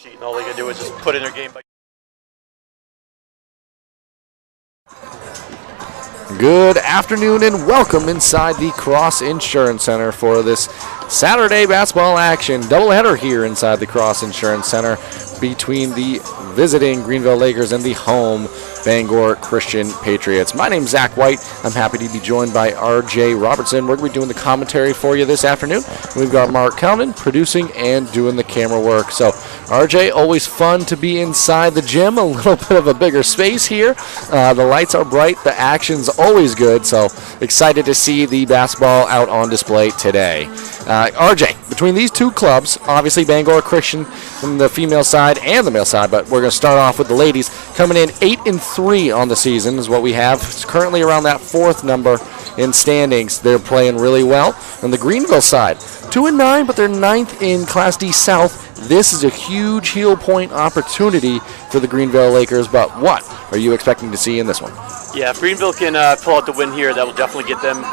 sheet, and all they can do is just put in their game. Good afternoon and welcome inside the Cross Insurance Center for this Saturday basketball action. Doubleheader here inside the Cross Insurance Center between the visiting Greenville Lakers and the home Bangor Christian Patriots. My name's Zach White. I'm happy to be joined by RJ Robertson. We're going to be doing the commentary for you this afternoon. We've got Mark Kelman producing and doing the camera work. So, RJ, always fun to be inside the gym. A little bit of a bigger space here. The lights are bright. The action's always good. So, excited to see the basketball out on display today. RJ, between these two clubs, obviously Bangor Christian from the female side and the male side, but we're going to start off with the ladies coming in 8-3 on the season is what we have. It's currently around that fourth number in standings. They're playing really well. On the Greenville side, 2-9, but they're ninth in Class D South. This is a huge heel point opportunity for the Greenville Lakers, but what are you expecting to see in this one? Yeah, if Greenville can pull out the win here, that will definitely get them,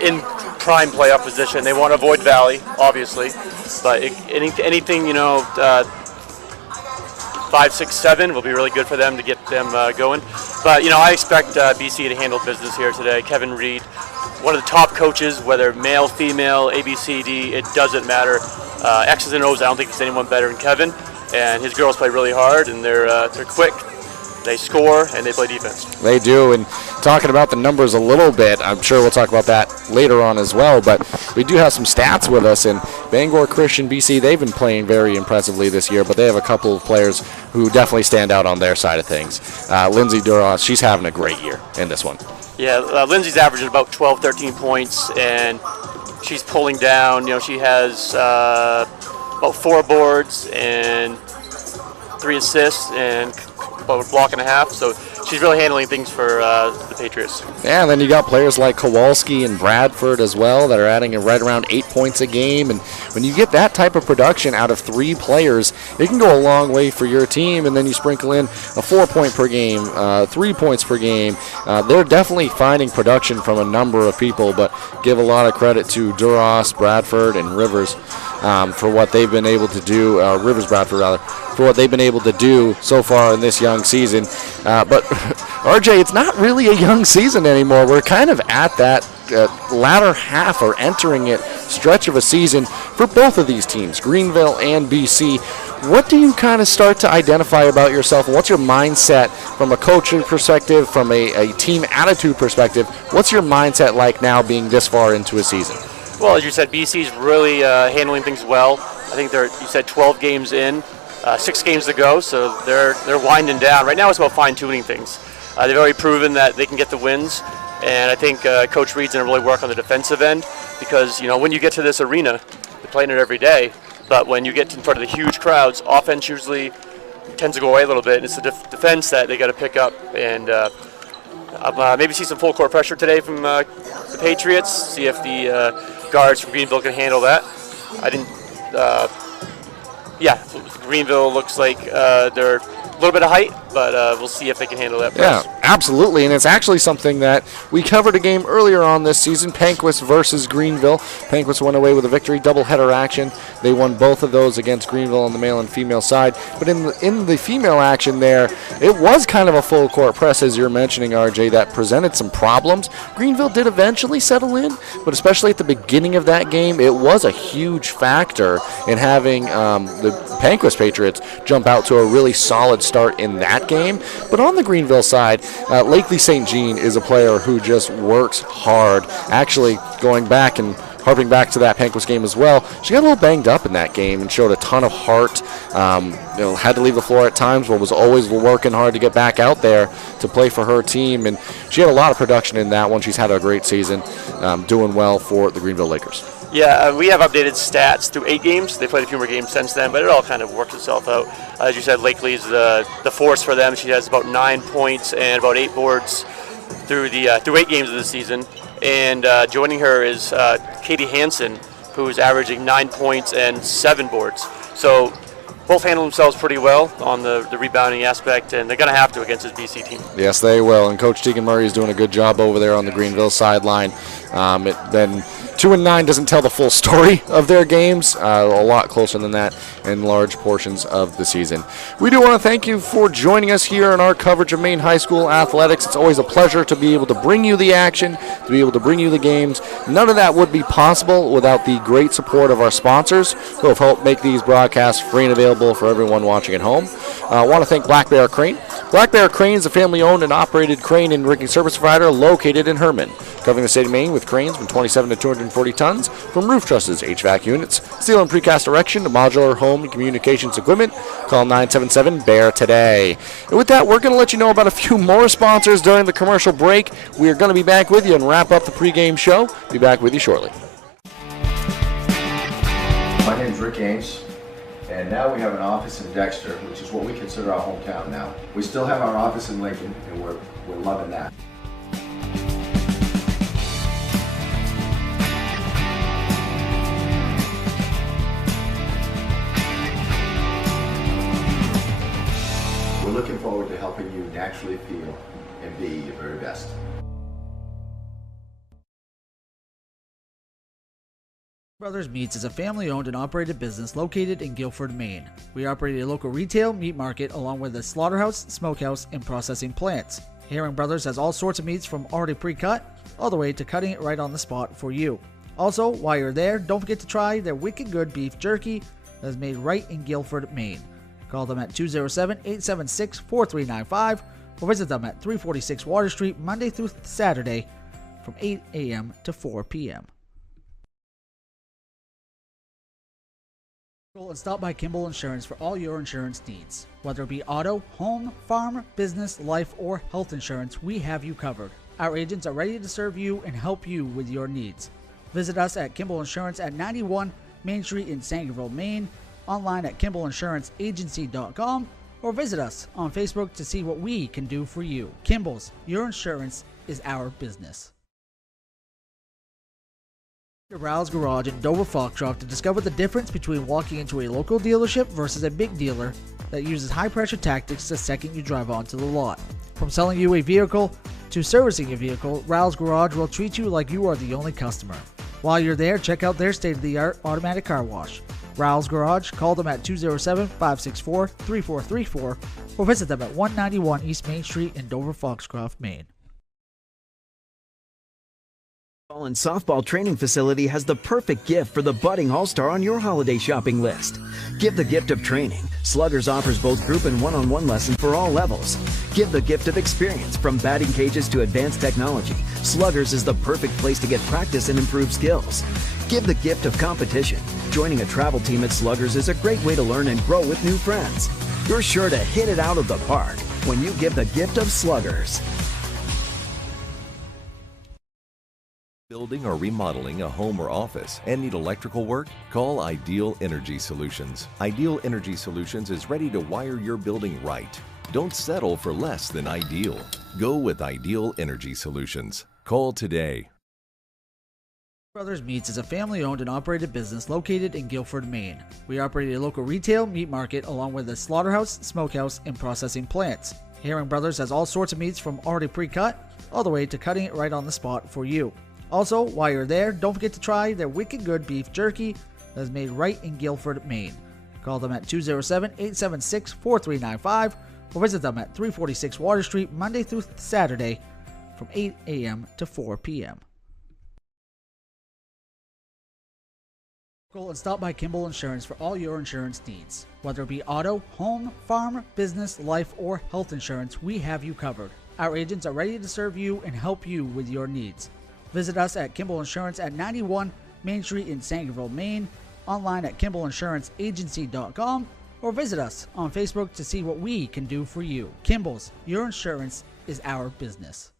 in prime playoff position. They want to avoid Valley, obviously, but anything, 5, 6, 7 will be really good for them to get them going. But, I expect BC to handle business here today. Kevin Reed, one of the top coaches, whether male, female, A, B, C, D, it doesn't matter. X's and O's, I don't think there's anyone better than Kevin. And his girls play really hard, and they're quick. They score, and they play defense. They do, and talking about the numbers a little bit, I'm sure we'll talk about that later on as well, but we do have some stats with us, and Bangor Christian BC, they've been playing very impressively this year, but they have a couple of players who definitely stand out on their side of things. Lindsay Duras, she's having a great year in this one. Yeah, Lindsay's averaging about 12, 13 points, and she's pulling down. She has about 4 boards and 3 assists and about a block and a half, so she's really handling things for the Patriots. Yeah, and then you got players like Kowalski and Bradford as well that are adding right around 8 points a game, and when you get that type of production out of 3 players, it can go a long way for your team, and then you sprinkle in a 4-point per game, 3 points per game. They're definitely finding production from a number of people, but give a lot of credit to Duras, Bradford, and Rivers for what they've been able to do, Rivers-Bradford rather, for what they've been able to do so far in this young season. But, RJ, it's not really a young season anymore. We're kind of at that latter half or entering it stretch of a season for both of these teams, Greenville and BC. What do you kind of start to identify about yourself, and what's your mindset from a coaching perspective, from a team attitude perspective? What's your mindset like now being this far into a season? Well, as you said, BC's really handling things well. I think you said 12 games in. 6 games to go, so they're winding down. Right now it's about fine-tuning things. They've already proven that they can get the wins, and I think Coach Reed's going to really work on the defensive end because, when you get to this arena, they're playing it every day, but when you get in front of the huge crowds, offense usually tends to go away a little bit, and it's the defense that they got to pick up, and maybe see some full-court pressure today from the Patriots, see if the guards from Greenville can handle that. Greenville looks like they're a little bit of height, but we'll see if they can handle that press. Yeah, absolutely, and it's actually something that we covered a game earlier on this season, Panquist versus Greenville. Panquist went away with a victory, doubleheader action. They won both of those against Greenville on the male and female side. But in the female action there, it was kind of a full court press, as you're mentioning, RJ, that presented some problems. Greenville did eventually settle in, but especially at the beginning of that game, it was a huge factor in having the Panquist Patriots jump out to a really solid start in that game. But on the Greenville side, Lakely St. Jean is a player who just works hard. Actually, going back and harping back to that Panquist game as well, she got a little banged up in that game and showed a ton of heart. Had to leave the floor at times, but was always working hard to get back out there to play for her team. And she had a lot of production in that one. She's had a great season, doing well for the Greenville Lakers. Yeah, we have updated stats through 8 games. They played a few more games since then, but it all kind of works itself out. As you said, Lakely's the force for them. She has about 9 points and about 8 boards through 8 games of the season. And joining her is Katie Hansen, who is averaging 9 points and 7 boards. So both handle themselves pretty well on the rebounding aspect, and they're going to have to against this BC team. Yes, they will. And Coach Tegan Murray is doing a good job over there on the Greenville sideline. Then 2-9 doesn't tell the full story of their games. A lot closer than that in large portions of the season. We do want to thank you for joining us here in our coverage of Maine High School athletics. It's always a pleasure to be able to bring you the action, to be able to bring you the games. None of that would be possible without the great support of our sponsors, who have helped make these broadcasts free and available for everyone watching at home. I want to thank Black Bear Crane. Black Bear Crane is a family-owned and operated crane and rigging service provider located in Herman, covering the state of Maine with cranes from 27 to 240 tons, from roof trusses, HVAC units, steel and precast erection to modular home and communications equipment. Call 977-BEAR today. And with that, we're going to let you know about a few more sponsors during the commercial break. We are going to be back with you and wrap up the pregame show. Be back with you shortly. My name is Rick Ames, and now we have an office in Dexter, which is what we consider our hometown now. We still have our office in Lincoln, and we're loving that. We're looking forward to helping you naturally feel and be your very best. Brothers Meats is a family-owned and operated business located in Guilford, Maine. We operate a local retail meat market along with a slaughterhouse, smokehouse, and processing plants. Herring Brothers has all sorts of meats from already pre-cut all the way to cutting it right on the spot for you. Also, while you're there, don't forget to try their wicked good beef jerky that is made right in Guilford, Maine. Call them at 207-876-4395 or visit them at 346 Water Street Monday through Saturday from 8 a.m. to 4 p.m. And stop by Kimball Insurance for all your insurance needs. Whether it be auto, home, farm, business, life, or health insurance, we have you covered. Our agents are ready to serve you and help you with your needs. Visit us at Kimball Insurance at 91 Main Street in Sangerville, Maine, online at KimballInsuranceAgency.com, or visit us on Facebook to see what we can do for you. Kimball's, your insurance is our business. Ral's Garage in Dover Foxcroft to discover the difference between walking into a local dealership versus a big dealer that uses high-pressure tactics the second you drive onto the lot. From selling you a vehicle to servicing a vehicle, Ral's Garage will treat you like you are the only customer. While you're there, check out their state-of-the-art automatic car wash. Ral's Garage, call them at 207-564-3434 or visit them at 191 East Main Street in Dover Foxcroft, Maine. Baseball and softball training facility has the perfect gift for the budding all-star on your holiday shopping list. Give the gift of training. Sluggers offers both group and one-on-one lessons for all levels. Give the gift of experience. From batting cages to advanced technology, Sluggers is the perfect place to get practice and improve skills. Give the gift of competition. Joining a travel team at Sluggers is a great way to learn and grow with new friends. You're sure to hit it out of the park when you give the gift of Sluggers. Building or remodeling a home or office and need electrical work? Call Ideal Energy Solutions. Ideal Energy Solutions is ready to wire your building right. Don't settle for less than ideal. Go with Ideal Energy Solutions. Call today. Brothers Meats is a family-owned and operated business located in Guilford, Maine. We operate a local retail meat market along with a slaughterhouse, smokehouse, and processing plants. Herring Brothers has all sorts of meats from already pre-cut all the way to cutting it right on the spot for you. Also, while you're there, don't forget to try their wicked good beef jerky that is made right in Guilford, Maine. Call them at 207-876-4395 or visit them at 346 Water Street Monday through Saturday from 8 a.m. to 4 p.m. And stop by Kimball Insurance for all your insurance needs. Whether it be auto, home, farm, business, life, or health insurance, we have you covered. Our agents are ready to serve you and help you with your needs. Visit us at Kimball Insurance at 91 Main Street in Sangerville, Maine, online at KimballInsuranceAgency.com, or visit us on Facebook to see what we can do for you. Kimball's, your insurance is our business.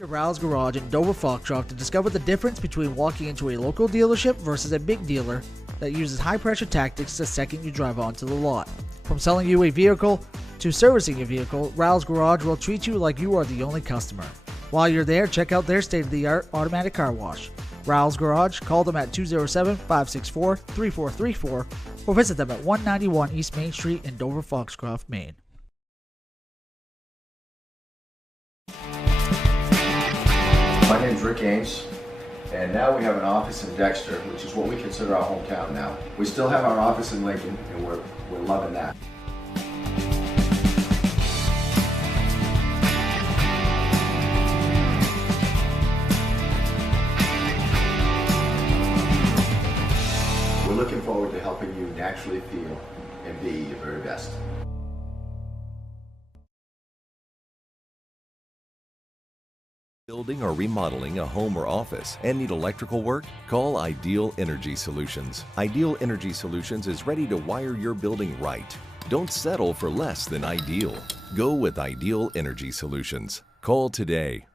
Ral's Garage in Dover Foxcroft to discover the difference between walking into a local dealership versus a big dealer that uses high-pressure tactics the second you drive onto the lot. From selling you a vehicle to servicing a vehicle, Ral's Garage will treat you like you are the only customer. While you're there, check out their state-of-the-art automatic car wash. Ral's Garage, call them at 207-564-3434 or visit them at 191 East Main Street in Dover, Foxcroft, Maine. My name's Rick Ames, and now we have an office in Dexter, which is what we consider our hometown now. We still have our office in Lincoln, and we're loving that. We're looking forward to helping you naturally feel and be your very best. Building or remodeling a home or office and need electrical work? Call Ideal Energy Solutions. Ideal Energy Solutions is ready to wire your building right. Don't settle for less than ideal. Go with Ideal Energy Solutions. Call today.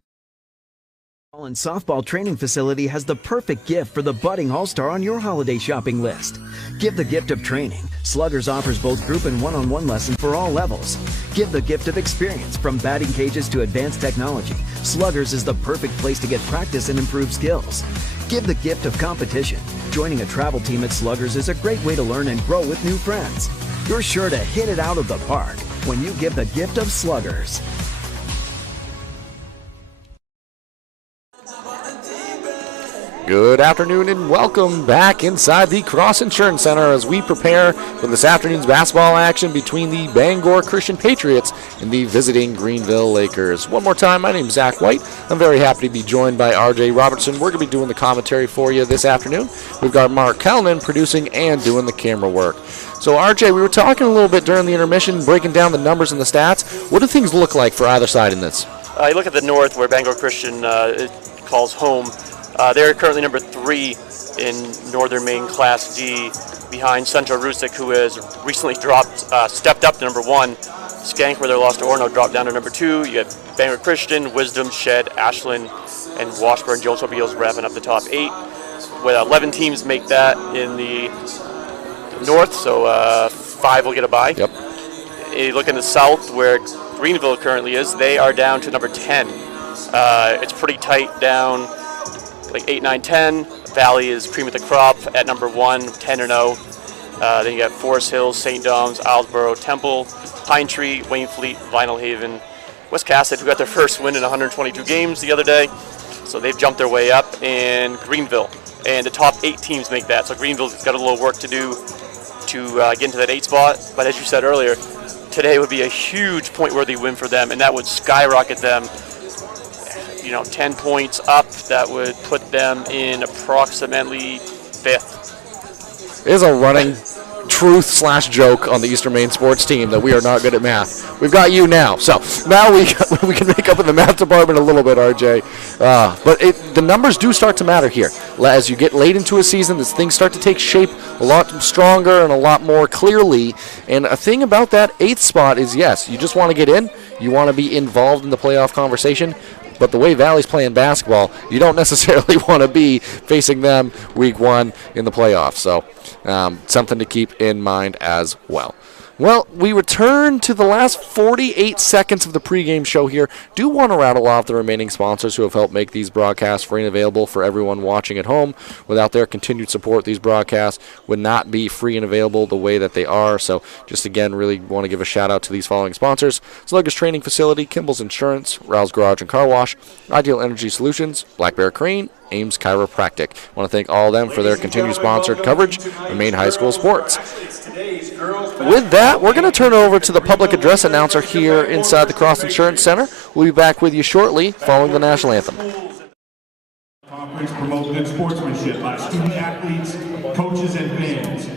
And softball training facility has the perfect gift for the budding all-star on your holiday shopping list. Give the gift of training. Sluggers offers both group and one-on-one lessons for all levels. Give the gift of experience. From batting cages to advanced technology, Sluggers is the perfect place to get practice and improve skills. Give the gift of competition. Joining a travel team at Sluggers is a great way to learn and grow with new friends. You're sure to hit it out of the park when you give the gift of Sluggers. Good afternoon and welcome back inside the Cross Insurance Center as we prepare for this afternoon's basketball action between the Bangor Christian Patriots and the visiting Greenville Lakers. One more time, my name is Zach White. I'm very happy to be joined by RJ Robertson. We're going to be doing the commentary for you this afternoon. We've got Mark Kellnan producing and doing the camera work. So RJ, we were talking a little bit during the intermission, breaking down the numbers and the stats. What do things look like for either side in this? You look at the north where Bangor Christian calls home. They're currently number 3 in Northern Maine Class D, behind Central Rustic, who has recently stepped up to number 1. Skank, where they lost to Orono, dropped down to number 2. You got Bangor Christian, Wisdom, Shed, Ashland, and Washburn. Jones Torpedoes wrapping up the top 8. With 11 teams make that in the north, so 5 will get a bye. Yep. You look in the south, where Greenville currently is, they are down to number 10. It's pretty tight down. Like 8, 9, 10. Valley is cream of the crop at number 1, 10-0. Then you got Forest Hills, St. Dom's, Islesboro, Temple, Pine Tree, Waynfleet, Vinyl Haven, West Cassett, who got their first win in 122 games the other day. So they've jumped their way up. And Greenville. And the top 8 teams make that. So Greenville's got a little work to do to get into that 8 spot. But as you said earlier, today would be a huge point-worthy win for them, and that would skyrocket them 10 points up. That would put them in approximately 5th. It is a running truth/joke on the Eastern Maine sports team that we are not good at math. We've got you now. So now we can make up in the math department a little bit, RJ. But the numbers do start to matter here. As you get late into a season, things start to take shape a lot stronger and a lot more clearly. And a thing about that 8th spot is, yes, you just want to get in. You want to be involved in the playoff conversation. But the way Valley's playing basketball, you don't necessarily want to be facing them week 1 in the playoffs. So something to keep in mind as well. Well, we return to the last 48 seconds of the pregame show here. Do want to rattle off the remaining sponsors who have helped make these broadcasts free and available for everyone watching at home. Without their continued support, these broadcasts would not be free and available the way that they are. So just again, really want to give a shout out to these following sponsors: Sluggers Training Facility, Kimball's Insurance, Rouse Garage and Car Wash, Ideal Energy Solutions, Black Bear Crane, Ames Chiropractic. I want to thank all of them for their continued sponsored coverage of Maine high school sports. With that, we're going to turn over to the public address announcer here inside the Cross Insurance Center. We'll be back with you shortly following the national anthem. Conference promote good sportsmanship by student athletes, coaches, and fans.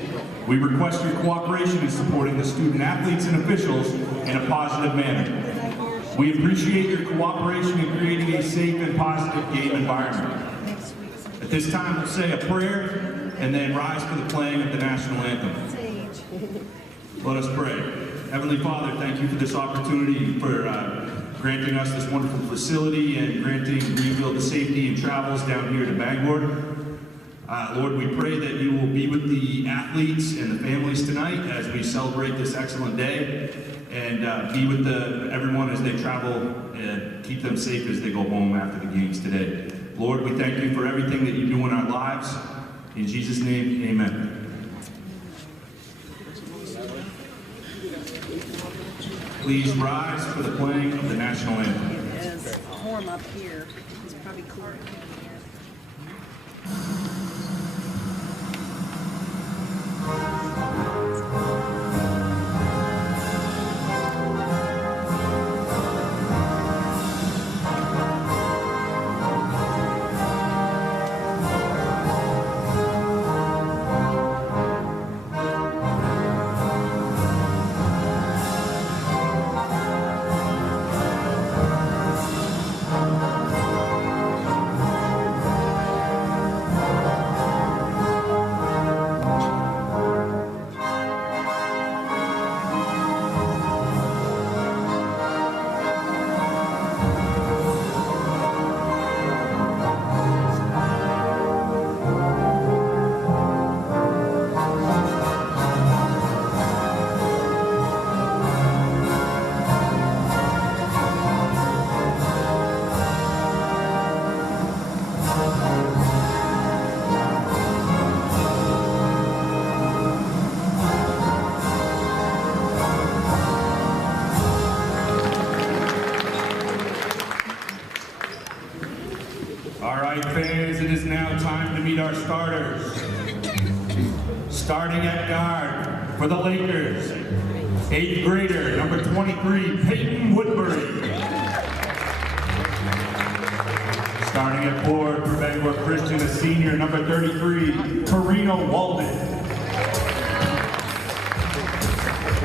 We request your cooperation in supporting the student athletes and officials in a positive manner. We appreciate your cooperation in creating a safe and positive game environment. At this time, we'll say a prayer and then rise for the playing of the national anthem. Let us pray. Heavenly Father, thank you for this opportunity, for granting us this wonderful facility and granting Greenville the safety and travels down here to Bangor. Lord, we pray that you will be with the athletes and the families tonight as we celebrate this excellent day, and be with everyone as they travel, and keep them safe as they go home after the games today. Lord, we thank you for everything that you do in our lives. In Jesus' name, amen. Please rise for the playing of the national anthem. There's warm up here. It's probably cooler. All right, fans, it is now time to meet our starters. Starting at guard for the Lakers, 8th grader, number 23, Peyton Woodbury. Starting at forward for Bangor Christian, a senior, number 33, Karina Walden.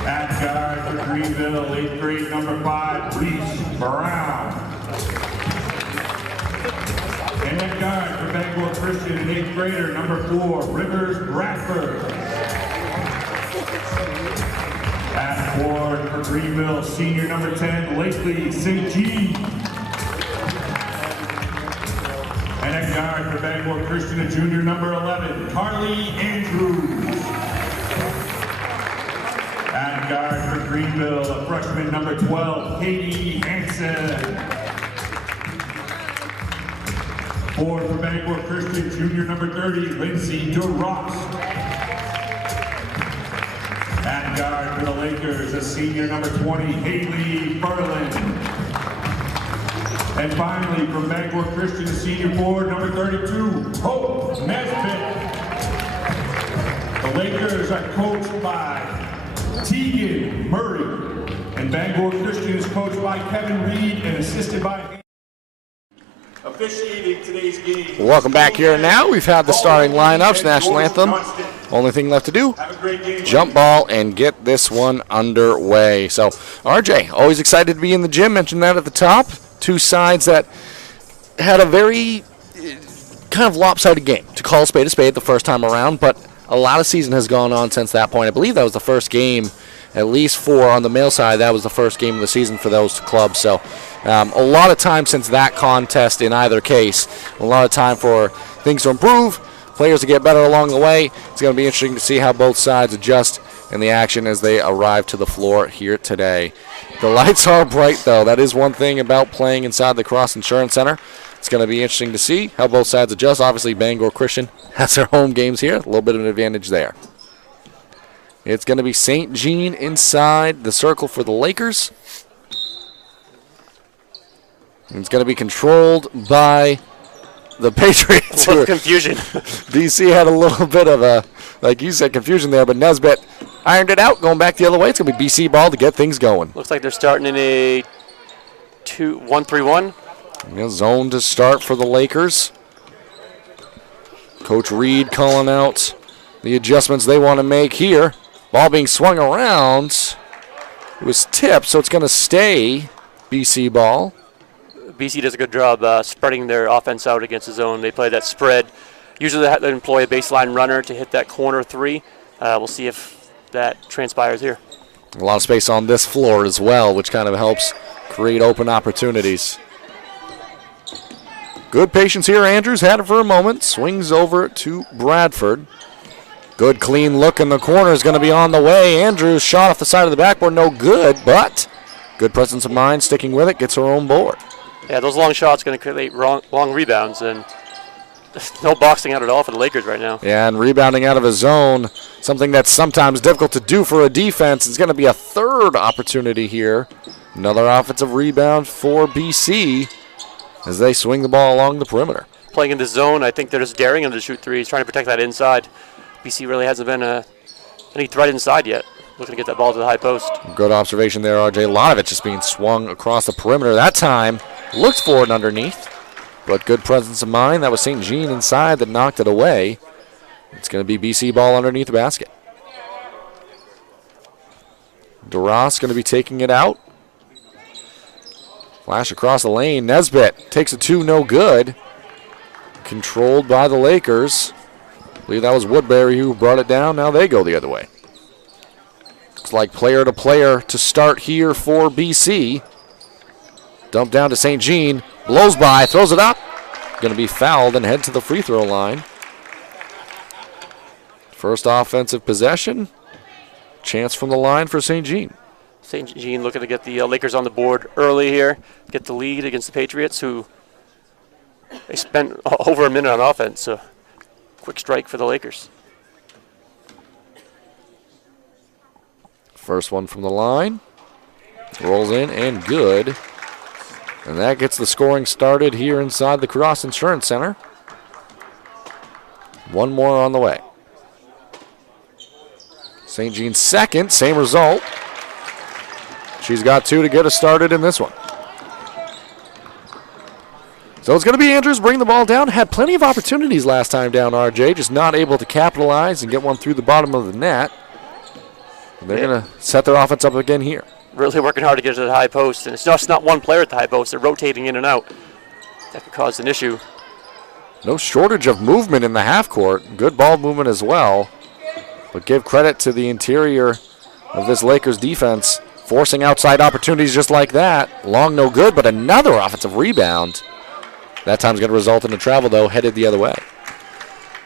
At guard for Greenville, 8th grade, number 5, Reese Brown. And at guard for Bangor Christian, an 8th grader, number 4, Rivers Bradford. At forward for Greenville, senior number 10, Lakely St. Jean. And at guard for Bangor Christian, a junior number 11, Carly Andrews. At guard for Greenville, a freshman number 12, Katie Hansen. Forward for Bangor Christian, junior number 30, Lindsay DeRoss. At guard for the Lakers, a senior number 20, Haley Ferland. And finally, from Bangor Christian, a senior forward number 32, Hope Nesbitt. The Lakers are coached by Tegan Murray, and Bangor Christian is coached by Kevin Reed and assisted by officiating today's game. Welcome back here now. We've had the starting lineups, national anthem. Only thing left to do, jump ball and get this one underway. So, RJ, always excited to be in the gym. Mentioned that at the top. Two sides that had a very kind of lopsided game, to call a spade the first time around, but a lot of season has gone on since that point. I believe that was the first game, at least for on the male side, that was the first game of the season for those clubs. So a lot of time since that contest in either case. A lot of time for things to improve, players to get better along the way. It's going to be interesting to see how both sides adjust in the action as they arrive to the floor here today. The lights are bright, though. That is one thing about playing inside the Cross Insurance Center. It's going to be interesting to see how both sides adjust. Obviously, Bangor Christian has their home games here. A little bit of an advantage there. It's going to be St. Jean inside the circle for the Lakers. It's going to be controlled by the Patriots. Confusion. DC had a little bit of a, like you said, confusion there, but Nesbitt ironed it out, going back the other way. It's going to be BC ball to get things going. Looks like they're starting in a 1-3-1. Zone to start for the Lakers. Coach Reed calling out the adjustments they want to make here. Ball being swung around. It was tipped, so it's going to stay BC ball. BC does a good job spreading their offense out against the zone. They play that spread. Usually they employ a baseline runner to hit that corner three. We'll see if that transpires here. A lot of space on this floor as well, which kind of helps create open opportunities. Good patience here. Andrews had it for a moment. Swings over to Bradford. Good clean look in the corner is going to be on the way. Andrews shot off the side of the backboard, no good, but good presence of mind, sticking with it, gets her own board. Yeah, those long shots going to create long rebounds, and no boxing out at all for the Lakers right now. Yeah, and rebounding out of a zone, something that's sometimes difficult to do for a defense. It's going to be a third third opportunity here. Another offensive rebound for BC as they swing the ball along the perimeter. Playing in the zone, I think they're just daring him to shoot threes, trying to protect that inside. BC really hasn't been any threat inside yet. Looking to get that ball to the high post. Good observation there, RJ. A lot of it just being swung across the perimeter. That time, looked for it underneath, but good presence of mind. That was St. Jean inside that knocked it away. It's going to be BC ball underneath the basket. DeRoss going to be taking it out. Flash across the lane. Nesbitt takes a two, no good. Controlled by the Lakers. I believe that was Woodbury who brought it down. Now they go the other way. Looks like player to player to start here for BC. Dump down to St. Jean. Blows by, throws it up. Going to be fouled and head to the free throw line. First offensive possession. Chance from the line for St. Jean. St. Jean looking to get the Lakers on the board early here, get the lead against the Patriots, who they spent over a minute on offense. So quick strike for the Lakers. First one from the line. Rolls in and good. And that gets the scoring started here inside the Cross Insurance Center. One more on the way. St. Jean's second, same result. She's got two to get us started in this one. So it's going to be Andrews bringing the ball down. Had plenty of opportunities last time down, RJ, just not able to capitalize and get one through the bottom of the net. And they're going to set their offense up again here. Really working hard to get to the high post, and it's just not one player at the high post. They're rotating in and out. That could cause an issue. No shortage of movement in the half court. Good ball movement as well. But give credit to the interior of this Lakers defense, forcing outside opportunities just like that. Long no good, but another offensive rebound. That time's going to result in a travel, though, headed the other way.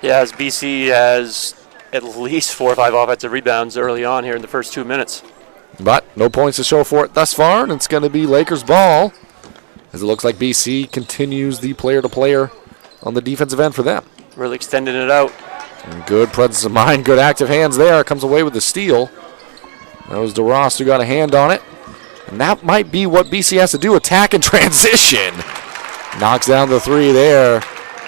Yeah, as BC has at least 4 or 5 offensive rebounds early on here in the first 2 minutes. But no points to show for it thus far, and it's going to be Lakers ball, as it looks like BC continues the player-to-player on the defensive end for them. Really extending it out. And good presence of mind, good active hands there. Comes away with the steal. That was DeRoss who got a hand on it. And that might be what BC has to do, attack and transition. Knocks down the three there.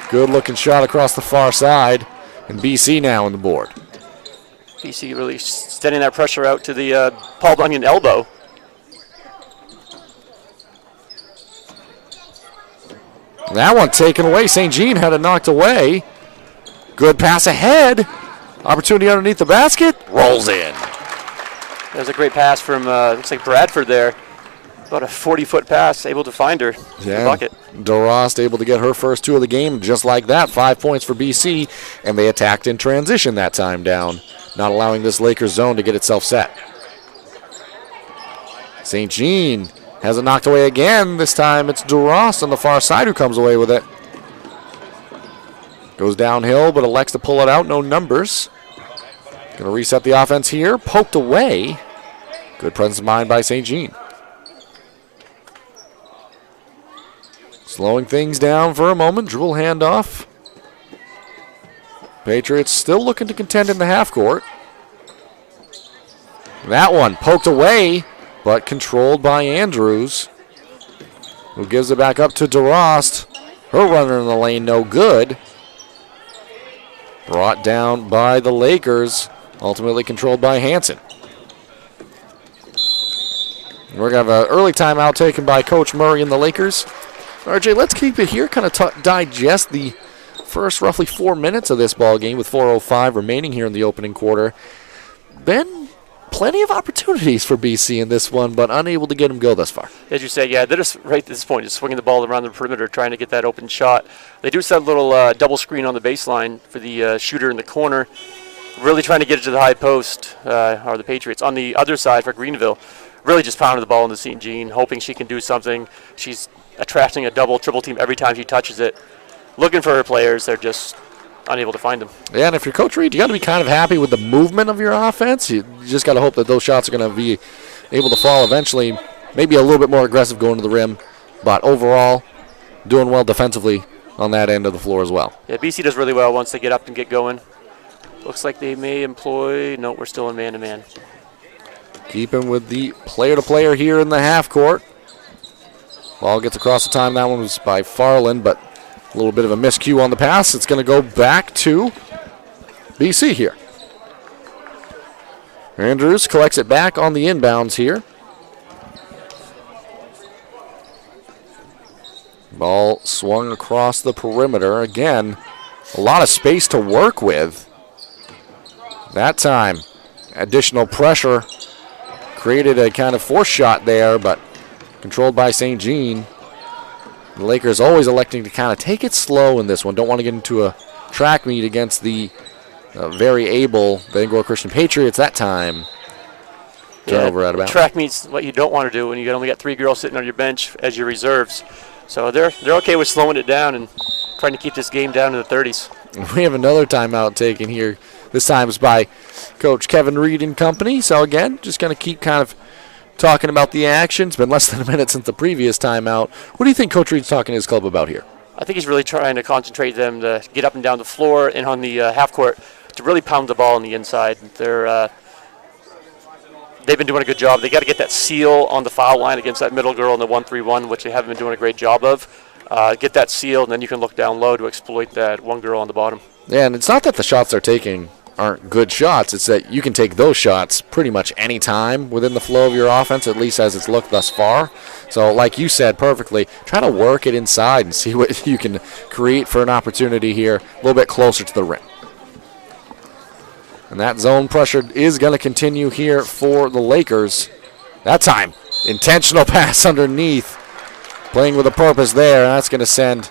Good looking shot across the far side. And BC now on the board. BC really extending that pressure out to the Paul Bunyan elbow. That one taken away. St. Jean had it knocked away. Good pass ahead. Opportunity underneath the basket. Rolls in. There's a great pass from, looks like Bradford there. About a 40-foot pass, able to find her. Yeah, bucket. DeRoss able to get her first two of the game. Just like that, 5 points for BC. And they attacked in transition that time down, not allowing this Lakers zone to get itself set. St. Jean has it knocked away again. This time it's DeRoss on the far side who comes away with it. Goes downhill, but elects to pull it out. No numbers. Going to reset the offense here. Poked away. Good presence of mind by St. Jean. Slowing things down for a moment. Dribble handoff. Patriots still looking to contend in the half court. That one poked away, but controlled by Andrews, who gives it back up to DeRost. Her runner in the lane, no good. Brought down by the Lakers, ultimately controlled by Hansen. We're going to have an early timeout taken by Coach Murray and the Lakers. RJ, let's keep it here, kind of digest the first roughly 4 minutes of this ball game with 4:05 remaining here in the opening quarter. Been plenty of opportunities for BC in this one, but unable to get them go thus far. As you said, yeah, they're just right at this point, just swinging the ball around the perimeter, trying to get that open shot. They do set a little double screen on the baseline for the shooter in the corner, really trying to get it to the high post, or the Patriots. On the other side for Greenville, really just pounding the ball into St. Jean, hoping she can do something. She's attracting a double, triple team every time she touches it. Looking for her players, they're just unable to find them. Yeah, and if you're Coach Reed, you got to be kind of happy with the movement of your offense. You just got to hope that those shots are going to be able to fall eventually. Maybe a little bit more aggressive going to the rim, but overall, doing well defensively on that end of the floor as well. Yeah, BC does really well once they get up and get going. Looks like they may employ, no, we're still in man-to-man. Keeping with the player-to-player here in the half court. Ball gets across the time. That one was by Farland, but a little bit of a miscue on the pass. It's going to go back to BC here. Andrews collects it back on the inbounds here. Ball swung across the perimeter. Again, a lot of space to work with. That time, additional pressure created a kind of force shot there, but controlled by St. Jean. The Lakers always electing to kind of take it slow in this one. Don't want to get into a track meet against the very able Bangor Christian Patriots that time. Turnover out of bounds. Track meets what you don't want to do when you only got 3 girls sitting on your bench as your reserves. So they're okay with slowing it down and trying to keep this game down to the 30s. We have another timeout taken here. This time is by Coach Kevin Reed and company. So again, just going to keep kind of talking about the action. It's been less than a minute since the previous timeout. What do you think Coach Reed's talking to his club about here? I think he's really trying to concentrate them to get up and down the floor and on the half court to really pound the ball on the inside. They've been doing a good job. They got to get that seal on the foul line against that middle girl in the 1-3-1, which they haven't been doing a great job of. Get that seal, and then you can look down low to exploit that one girl on the bottom. Yeah, and it's not that the shots they're taking aren't good shots. It's that you can take those shots pretty much any time within the flow of your offense, at least as it's looked thus far. So like you said perfectly, try to work it inside and see what you can create for an opportunity here a little bit closer to the rim. And that zone pressure is going to continue here for the Lakers. That time, intentional pass underneath. Playing with a purpose there. That's going to send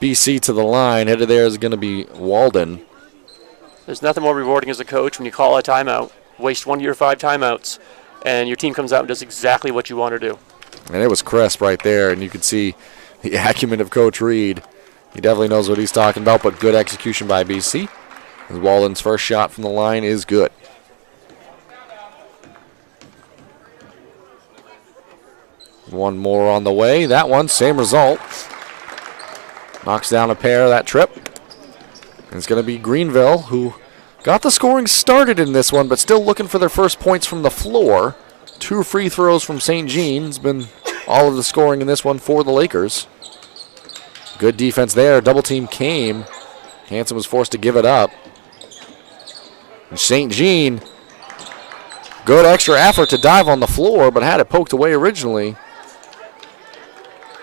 BC to the line. Headed there is going to be Walden. There's nothing more rewarding as a coach when you call a timeout, waste 1 of your 5 timeouts, and your team comes out and does exactly what you want to do. And it was crisp right there, and you could see the acumen of Coach Reed. He definitely knows what he's talking about, but good execution by BC. As Walden's first shot from the line is good. One more on the way. That one, same result. Knocks down a pair that trip. And it's going to be Greenville, who got the scoring started in this one, but still looking for their first points from the floor. 2 free throws from St. Jean's. Been all of the scoring in this one for the Lakers. Good defense there. Double team came. Hanson was forced to give it up. And St. Jean, good extra effort to dive on the floor, but had it poked away originally.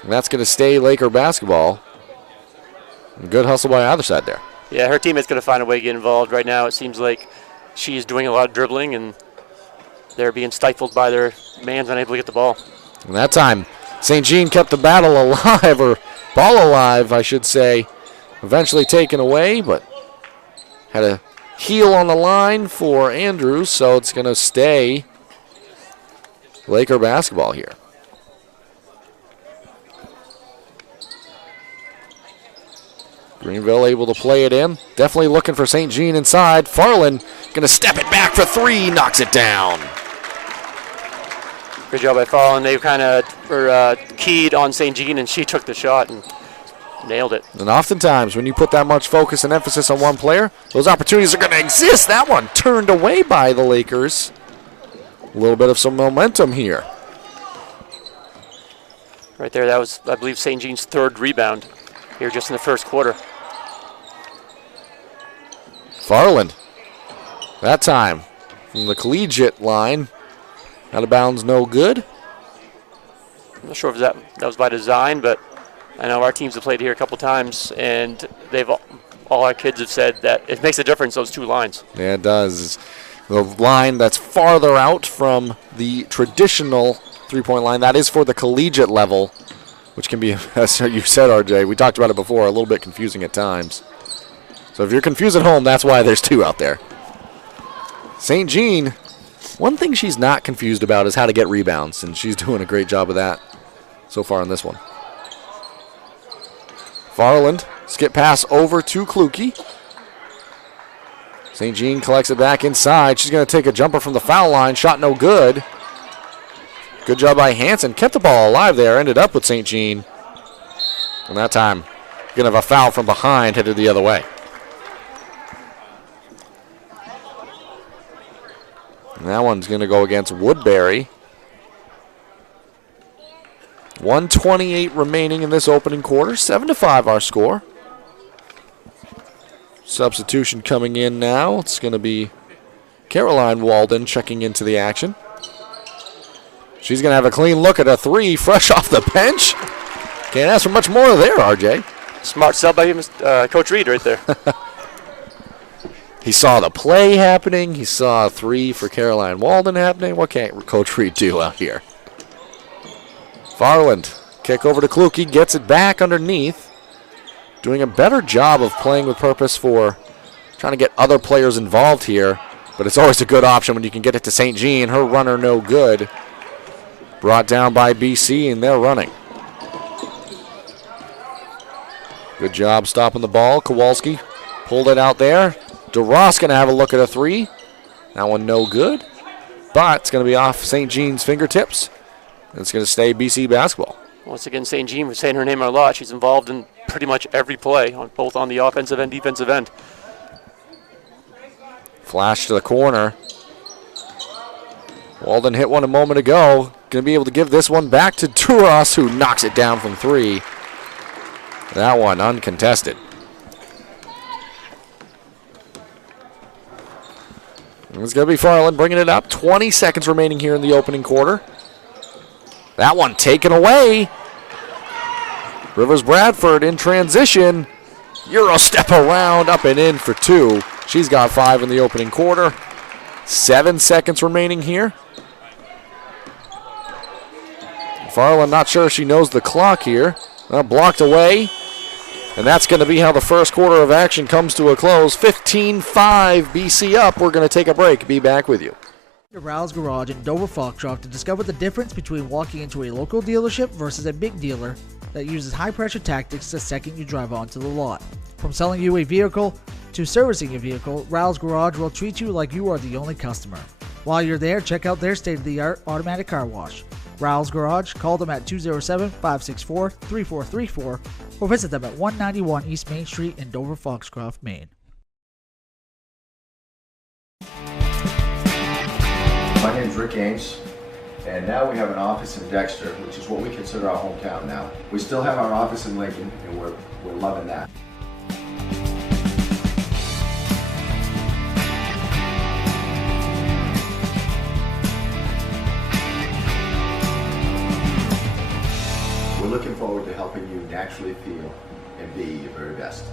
And that's going to stay Laker basketball. And good hustle by either side there. Yeah, her teammate's going to find a way to get involved. Right now it seems like she's doing a lot of dribbling, and they're being stifled by their man's unable to get the ball. And that time, St. Jean kept the battle alive, or ball alive, I should say. Eventually taken away, but had a heel on the line for Andrews, so it's going to stay Laker basketball here. Greenville able to play it in. Definitely looking for St. Jean inside. Farland going to step it back for 3, knocks it down. Good job by Farland. They kind of were keyed on St. Jean, and she took the shot and nailed it. And oftentimes when you put that much focus and emphasis on one player, those opportunities are going to exist. That one turned away by the Lakers. A little bit of some momentum here. Right there, that was, I believe, St. Jean's 3rd rebound here just in the first quarter. Farland, that time from the collegiate line, out of bounds, no good. I'm not sure if that was by design, but I know our teams have played here a couple times, and all our kids have said that it makes a difference, those 2 lines. Yeah, it does. The line that's farther out from the traditional three-point line, that is for the collegiate level, which can be, as you said, RJ, we talked about it before, a little bit confusing at times. So if you're confused at home, that's why there's 2 out there. St. Jean, one thing she's not confused about is how to get rebounds, and she's doing a great job of that so far in this one. Farland, skip pass over to Kluge. St. Jean collects it back inside. She's going to take a jumper from the foul line. Shot no good. Good job by Hanson. Kept the ball alive there. Ended up with St. Jean. And that time, going to have a foul from behind headed the other way. And that one's going to go against Woodbury. 1:28 remaining in this opening quarter. 7-5 our score. Substitution coming in now. It's going to be Caroline Walden checking into the action. She's going to have a clean look at a three fresh off the bench. Can't ask for much more there, RJ. Smart sub by Coach Reed right there. He saw the play happening. He saw a three for Caroline Walden happening. What can Coach Reed do out here? Farland, kick over to Kluge, gets it back underneath. Doing a better job of playing with purpose for trying to get other players involved here. But it's always a good option when you can get it to St. Jean. Her runner no good. Brought down by BC, and they're running. Good job stopping the ball. Kowalski pulled it out there. DeRoss going to have a look at a three. That one no good. But it's going to be off St. Jean's fingertips. It's going to stay BC basketball. Once again, St. Jean, we're saying her name a lot. She's involved in pretty much every play, both on the offensive and defensive end. Flash to the corner. Walden hit one a moment ago. Going to be able to give this one back to DeRoss, who knocks it down from three. That one uncontested. It's going to be Farland bringing it up. 20 seconds remaining here in the opening quarter. That one taken away. Rivers Bradford in transition. Euro step around, up and in for two. She's got 5 in the opening quarter. 7 seconds remaining here. Farland not sure she knows the clock here. Blocked away. And that's going to be how the first quarter of action comes to a close. 15-5 BC up. We're going to take a break. Be back with you. Rouse Garage in Dover Foxcroft to discover the difference between walking into a local dealership versus a big dealer that uses high-pressure tactics the second you drive onto the lot. From selling you a vehicle to servicing a vehicle, Rouse Garage will treat you like you are the only customer. While you're there, check out their state-of-the-art automatic car wash. Rouse Garage, call them at 207-564-3434 or visit them at 191 East Main Street in Dover Foxcroft, Maine. My name's Rick Ames, and now we have an office in Dexter, which is what we consider our hometown now. We still have our office in Lincoln, and we're loving that. We're looking forward to helping you naturally feel and be your very best.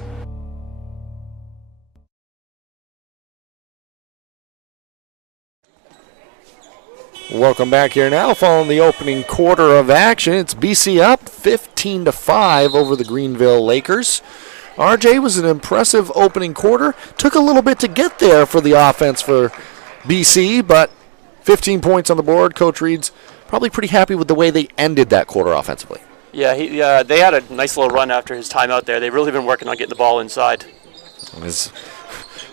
Welcome back here now. Following the opening quarter of action, it's BC up 15-5 over the Greenville Lakers. RJ was an impressive opening quarter. Took a little bit to get there for the offense for BC, but 15 points on the board. Coach Reed's probably pretty happy with the way they ended that quarter offensively. Yeah, they had a nice little run after his time out there. They've really been working on getting the ball inside. As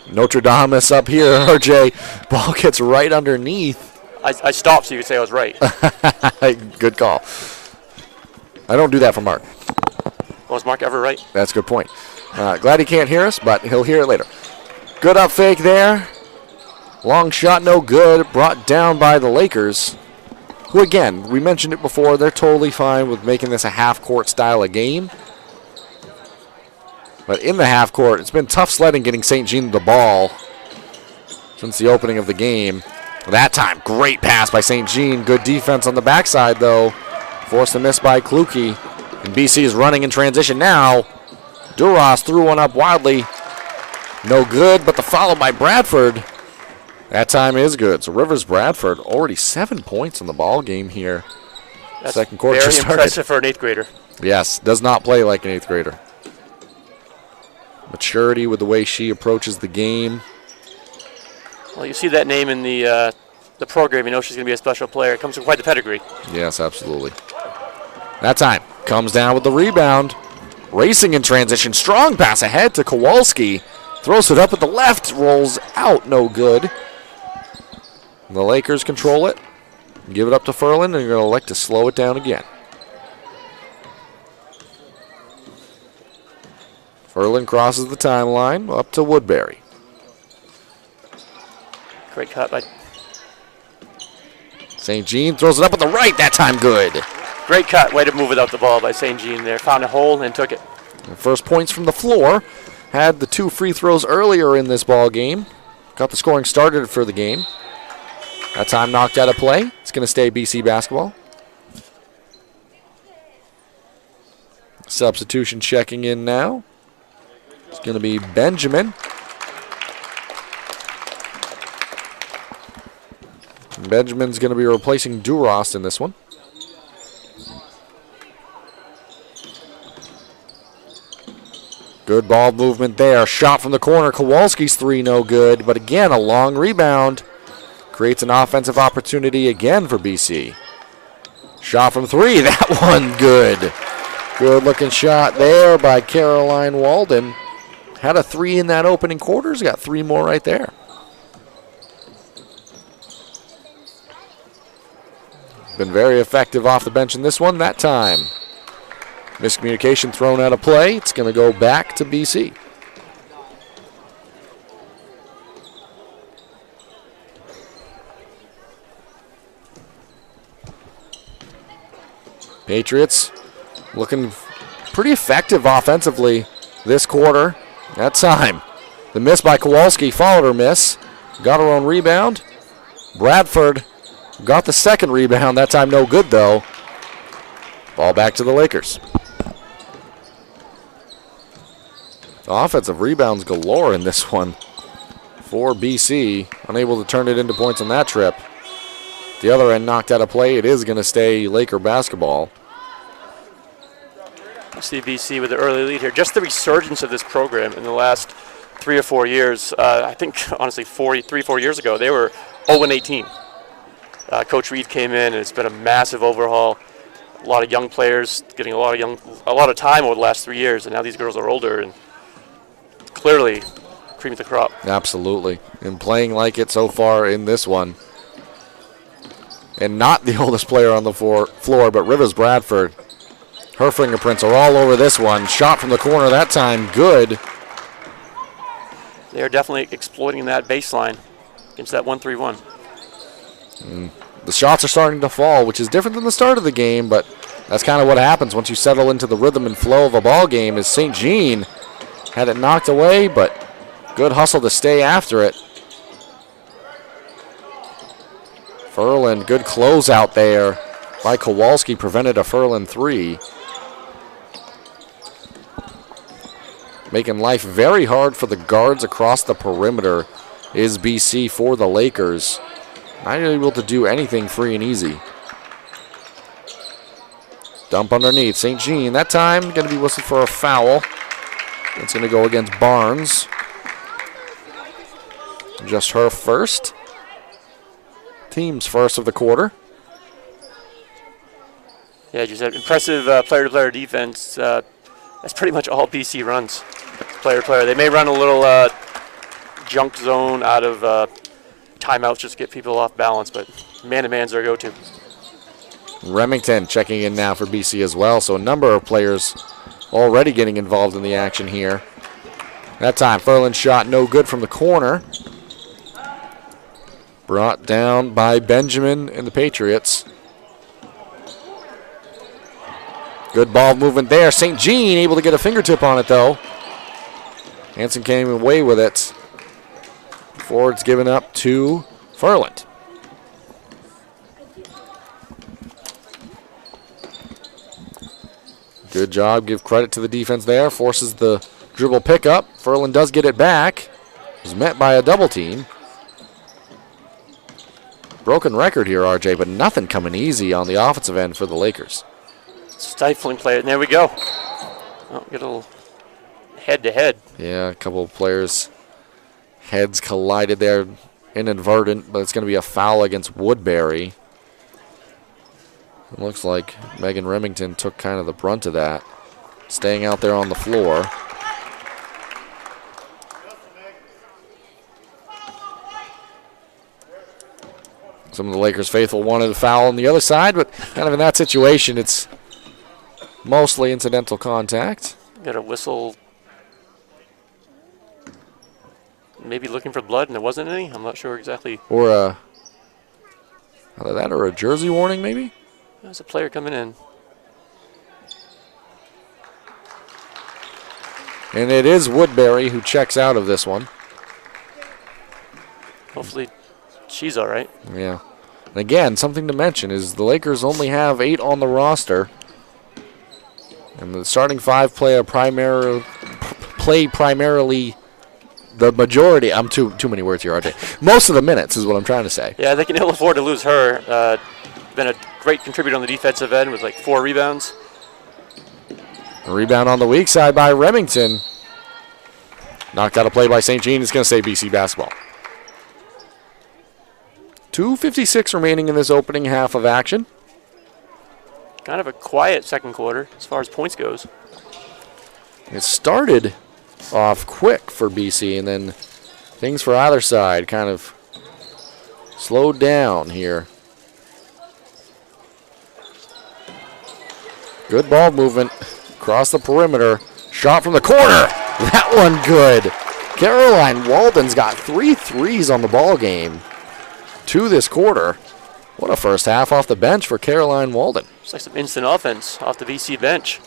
Notre Dame is up here, RJ. Ball gets right underneath. I stopped so you could say I was right. Good call. I don't do that for Mark. Well, is Mark ever right? That's a good point. Glad he can't hear us, but he'll hear it later. Good up fake there. Long shot, no good. Brought down by the Lakers, who, again, we mentioned it before, they're totally fine with making this a half-court style of game. But in the half court, it's been tough sledding getting St. Jean the ball since the opening of the game. That time, great pass by St. Jean. Good defense on the backside, though. Forced a miss by Kluge. And BC is running in transition now. DeRoss threw one up wildly. No good, but the follow by Bradford. That time is good. So Rivers Bradford already 7 points in the ball game here. That's second quarter very just started. Impressive for an 8th grader. Yes, does not play like an 8th grader. Maturity with the way she approaches the game. Well, you see that name in the program, you know she's going to be a special player. It comes with quite the pedigree. Yes, absolutely. That time comes down with the rebound. Racing in transition. Strong pass ahead to Kowalski. Throws it up at the left. Rolls out. No good. The Lakers control it. Give it up to Furlan, and you're going to elect to slow it down again. Furlan crosses the timeline up to Woodbury. Great cut by St. Jean throws it up with the right, that time good. Great cut. Way to move without the ball by St. Jean there. Found a hole and took it. And first points from the floor. Had the 2 free throws earlier in this ball game. Got the scoring started for the game. That time knocked out of play. It's going to stay BC basketball. Substitution checking in now. It's going to be Benjamin. Benjamin's going to be replacing Duras in this one. Good ball movement there. Shot from the corner. Kowalski's 3 no good, but again, a long rebound. Creates an offensive opportunity again for BC. Shot from 3. That one good. Good looking shot there by Caroline Walden. Had a 3 in that opening quarters. Got 3 more right there. Been very effective off the bench in this one that time. Miscommunication thrown out of play. It's going to go back to BC. Patriots looking pretty effective offensively this quarter. That time, the miss by Kowalski followed her miss. Got her own rebound. Bradford got the second rebound. That time no good though. Ball back to the Lakers. Offensive rebounds galore in this one for BC. Unable to turn it into points on that trip. The other end knocked out of play. It is going to stay Laker basketball. You see BC with the early lead here. Just the resurgence of this program in the last 3 or 4 years. I think, honestly, 3-4 years ago, they were 0-18. Coach Reed came in, and it's been a massive overhaul. A lot of young players getting a lot of time over the last 3 years, and now these girls are older and clearly cream of the crop. Absolutely. And playing like it so far in this one. And not the oldest player on the floor, but Rivers Bradford. Her fingerprints are all over this one. Shot from the corner that time, good. They are definitely exploiting that baseline against that 1-3-1. The shots are starting to fall, which is different than the start of the game, but that's kind of what happens once you settle into the rhythm and flow of a ball game. As St. Jean had it knocked away, but good hustle to stay after it. Furlan, good close out there by Kowalski, prevented a Furlan 3. Making life very hard for the guards across the perimeter is BC for the Lakers. Not able to do anything free and easy. Dump underneath. St. Jean, that time, going to be whistled for a foul. It's going to go against Barnes. Just her first. Team's first of the quarter. Yeah, just an impressive player-to-player defense. That's pretty much all BC runs, player-to-player. They may run a little junk zone out of timeouts just to get people off balance, but man-to-man's their go-to. Remington checking in now for BC as well, so a number of players already getting involved in the action here. That time, Furlan's shot no good from the corner. Brought down by Benjamin and the Patriots. Good ball movement there. St. Jean able to get a fingertip on it, though. Hanson came away with it. Ford's given up to Furland. Good job. Give credit to the defense there. Forces the dribble pickup. Furland does get it back. Was met by a double team. Broken record here, RJ, but nothing coming easy on the offensive end for the Lakers. Stifling play. And there we go. Oh, get a little head-to-head. Yeah, a couple of players' heads collided there. Inadvertent, but it's going to be a foul against Woodbury. It looks like Megan Remington took kind of the brunt of that, staying out there on the floor. Some of the Lakers faithful wanted a foul on the other side, but kind of in that situation, it's mostly incidental contact. Got a whistle. Maybe looking for blood, and there wasn't any. I'm not sure exactly. Or Either that or a jersey warning, maybe? There's a player coming in. And it is Woodbury who checks out of this one. Hopefully she's all right. Yeah. And again, something to mention is the Lakers only have 8 on the roster. And the starting 5 play primarily the majority. I'm too many words here, RJ. Most of the minutes is what I'm trying to say. Yeah, they can ill afford to lose her. Been a great contributor on the defensive end with like 4 rebounds. A rebound on the weak side by Remington. Knocked out a play by St. Jean. It's going to say BC basketball. 2:56 remaining in this opening half of action. Kind of a quiet second quarter as far as points goes. It started off quick for BC, and then things for either side kind of slowed down here. Good ball movement across the perimeter. Shot from the corner. That one good. Caroline Walden's got 3 threes on the ball game. 2 this quarter. What a first half off the bench for Caroline Walden. It's like some instant offense off the VC bench.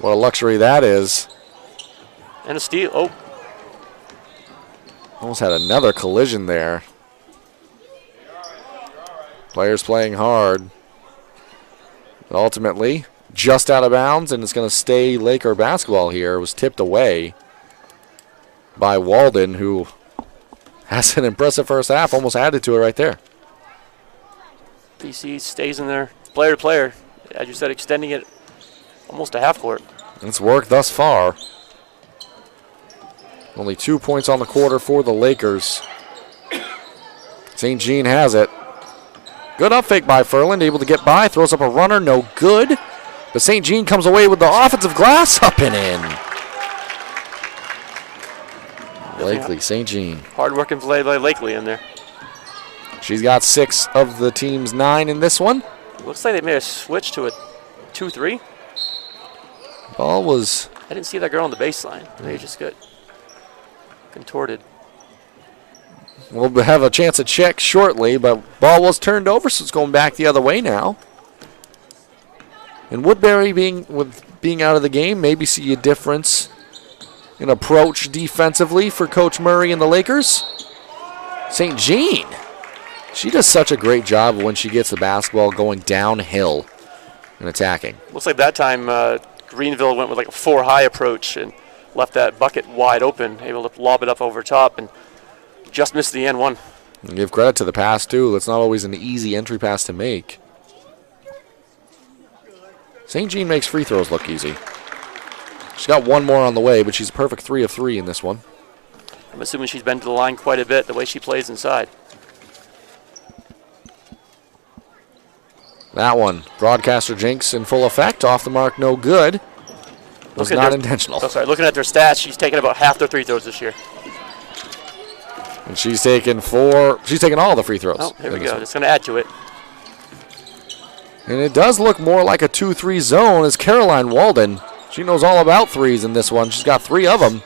What a luxury that is. And a steal. Oh, Almost had another collision there. Players playing hard. But ultimately, just out of bounds, and it's going to stay Laker basketball here. It was tipped away by Walden, who has an impressive first half, almost added to it right there. VC stays in there, player to player. As you said, extending it almost to half court. It's worked thus far. Only 2 points on the quarter for the Lakers. St. Jean has it. Good up fake by Furland, able to get by, throws up a runner, no good. But St. Jean comes away with the offensive glass, up and in. Lakely, St. Jean. Hard working play by Lakely in there. She's got 6 of the team's 9 in this one. Looks like they made a switch to a 2-3. Ball was... I didn't see that girl on the baseline. They just got contorted. We'll have a chance to check shortly, but ball was turned over, so it's going back the other way now. And Woodbury being out of the game, maybe see a difference in approach defensively for Coach Murray and the Lakers. St. Jean, she does such a great job when she gets the basketball going downhill and attacking. Looks like that time Greenville went with like a 4-high approach and left that bucket wide open, able to lob it up over top and just missed the N1. And give credit to the pass, too. It's not always an easy entry pass to make. St. Jean makes free throws look easy. She's got 1 more on the way, but she's a perfect 3 of 3 in this one. I'm assuming she's been to the line quite a bit, the way she plays inside. That one, broadcaster jinx in full effect, off the mark, no good. Was not intentional. Oh, sorry, looking at their stats, she's taken about half their free throws this year. And she's taken all the free throws. Oh, here we go. It's going to add to it. And it does look more like a 2-3 zone as Caroline Walden. She knows all about threes in this one. She's got 3 of them.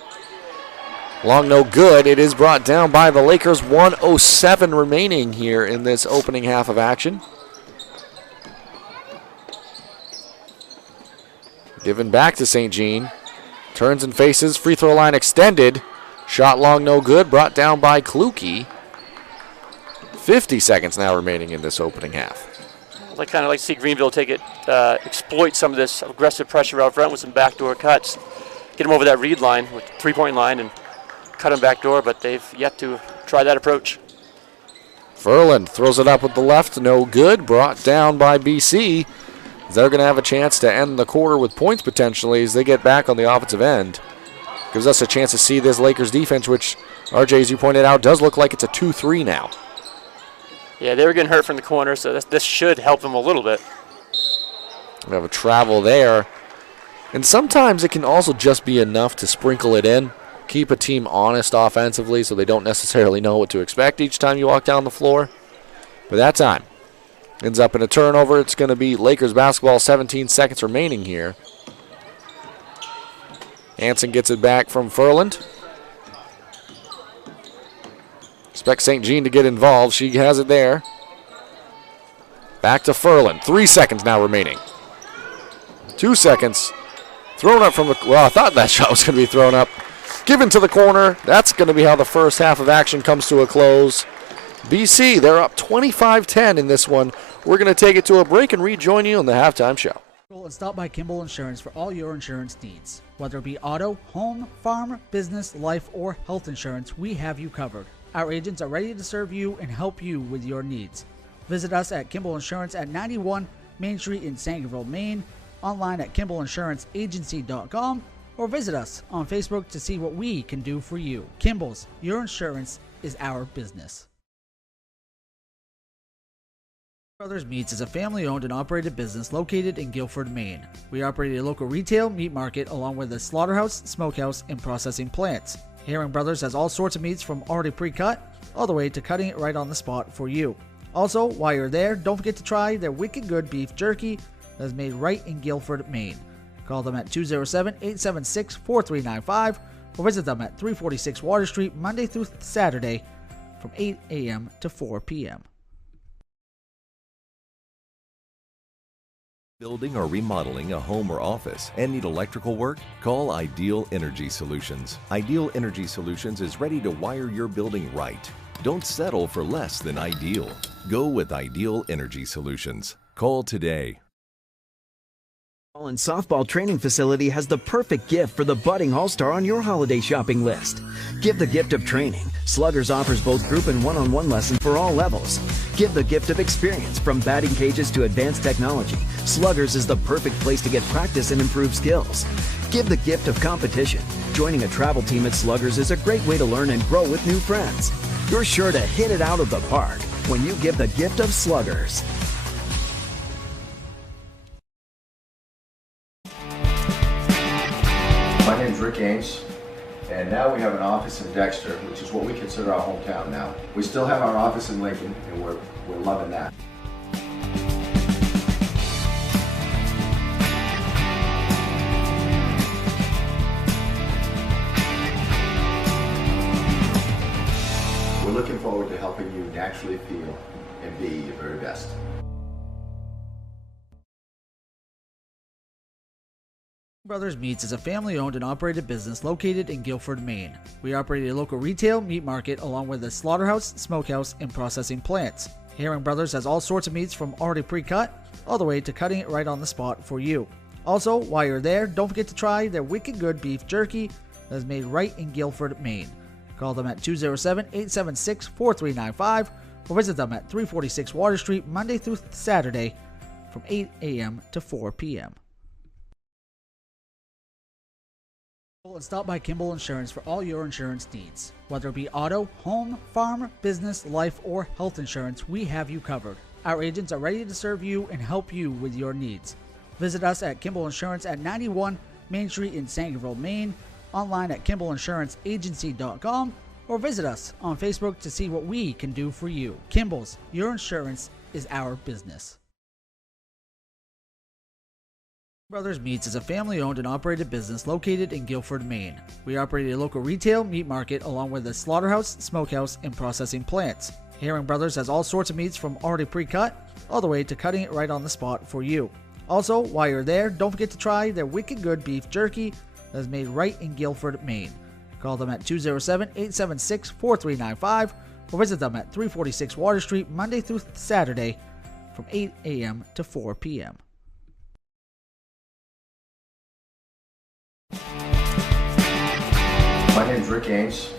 Long no good. It is brought down by the Lakers. 1:07 remaining here in this opening half of action. Given back to St. Jean. Turns and faces. Free throw line extended. Shot long no good. Brought down by Kluge. 50 seconds now remaining in this opening half. I kind of like to see Greenville take it, exploit some of this aggressive pressure out front with some backdoor cuts. Get them over that read line, with 3-point line, and cut them backdoor, but they've yet to try that approach. Furland throws it up with the left, no good. Brought down by BC. They're going to have a chance to end the quarter with points potentially as they get back on the offensive end. Gives us a chance to see this Lakers defense, which, RJ, as you pointed out, does look like it's a 2-3 now. Yeah, they were getting hurt from the corner, so this should help them a little bit. We have a travel there. And sometimes it can also just be enough to sprinkle it in, keep a team honest offensively so they don't necessarily know what to expect each time you walk down the floor. But that time ends up in a turnover. It's going to be Lakers basketball, 17 seconds remaining here. Anson gets it back from Furland. Expect St. Jean to get involved. She has it there. Back to Furlan. 3 seconds now remaining. 2 seconds. Thrown up from the, well, I thought that shot was going to be thrown up. Given to the corner. That's going to be how the first half of action comes to a close. BC, they're up 25-10 in this one. We're going to take it to a break and rejoin you on the halftime show. And stop by Kimball Insurance for all your insurance needs. Whether it be auto, home, farm, business, life, or health insurance, we have you covered. Our agents are ready to serve you and help you with your needs. Visit us at Kimball Insurance at 91 Main Street in Sangerville, Maine, online at KimballInsuranceAgency.com, or visit us on Facebook to see what we can do for you. Kimball's, your insurance is our business. Brothers Meats is a family-owned and operated business located in Guilford, Maine. We operate a local retail meat market along with a slaughterhouse, smokehouse, and processing plants. Herring Brothers has all sorts of meats from already pre-cut all the way to cutting it right on the spot for you. Also, while you're there, don't forget to try their wicked good beef jerky that is made right in Guilford, Maine. Call them at 207-876-4395 or visit them at 346 Water Street Monday through Saturday from 8 a.m. to 4 p.m. Building or remodeling a home or office and need electrical work? Call Ideal Energy Solutions. Ideal Energy Solutions is ready to wire your building right. Don't settle for less than ideal. Go with Ideal Energy Solutions. Call today. And softball training facility has the perfect gift for the budding all-star on your holiday shopping list. Give the gift of training. Sluggers offers both group and one-on-one lessons for all levels. Give the gift of experience. From batting cages to advanced technology, Sluggers is the perfect place to get practice and improve skills. Give the gift of competition. Joining a travel team at Sluggers is a great way to learn and grow with new friends. You're sure to hit it out of the park when you give the gift of Sluggers. My name's Rick Ames, and now we have an office in Dexter, which is what we consider our hometown now. We still have our office in Lincoln, and we're loving that. We're looking forward to helping you naturally feel and be your very best. Brothers Meats is a family-owned and operated business located in Guilford, Maine. We operate a local retail meat market along with a slaughterhouse, smokehouse, and processing plants. Herring Brothers has all sorts of meats from already pre-cut all the way to cutting it right on the spot for you. Also, while you're there, don't forget to try their wicked good beef jerky that is made right in Guilford, Maine. Call them at 207-876-4395 or visit them at 346 Water Street Monday through Saturday from 8 a.m. to 4 p.m. And stop by Kimball Insurance for all your insurance needs. Whether it be auto, home, farm, business, life, or health insurance, we have you covered. Our agents are ready to serve you and help you with your needs. Visit us at Kimball Insurance at 91 Main Street in Sangerville, Maine, online at KimballInsuranceAgency.com, or visit us on Facebook to see what we can do for you. Kimball's, your insurance is our business. Brothers Meats is a family-owned and operated business located in Guilford, Maine. We operate a local retail meat market along with a slaughterhouse, smokehouse, and processing plants. Herring Brothers has all sorts of meats from already pre-cut all the way to cutting it right on the spot for you. Also, while you're there, don't forget to try their wicked good beef jerky that is made right in Guilford, Maine. Call them at 207-876-4395 or visit them at 346 Water Street Monday through Saturday from 8 a.m. to 4 p.m. My name's Rick Ames,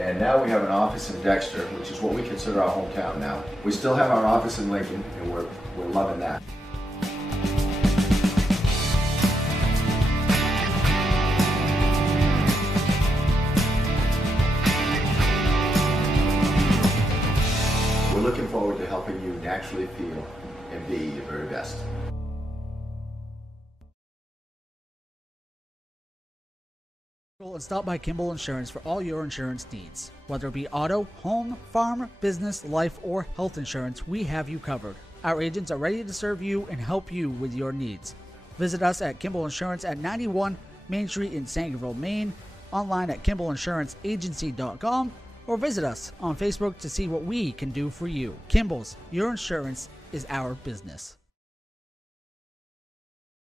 and now we have an office in Dexter, which is what we consider our hometown now. We still have our office in Lincoln, and we're loving that. We're looking forward to helping you naturally feel and be your very best. And stop by Kimball Insurance for all your insurance needs. Whether it be auto, home, farm, business, life, or health insurance, we have you covered. Our agents are ready to serve you and help you with your needs. Visit us at Kimball Insurance at 91 Main Street in Sangerville, Maine, online at KimballInsuranceAgency.com, or visit us on Facebook to see what we can do for you. Kimball's, your insurance is our business.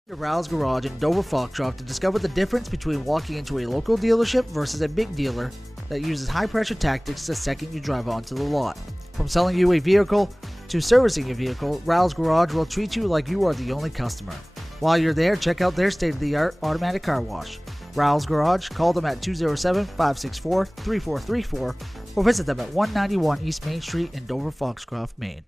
To Ral's Garage in Dover Foxcroft to discover the difference between walking into a local dealership versus a big dealer that uses high-pressure tactics the second you drive onto the lot. From selling you a vehicle to servicing a vehicle, Ral's Garage will treat you like you are the only customer. While you're there, check out their state-of-the-art automatic car wash. Ral's Garage, call them at 207-564-3434 or visit them at 191 East Main Street in Dover Foxcroft, Maine.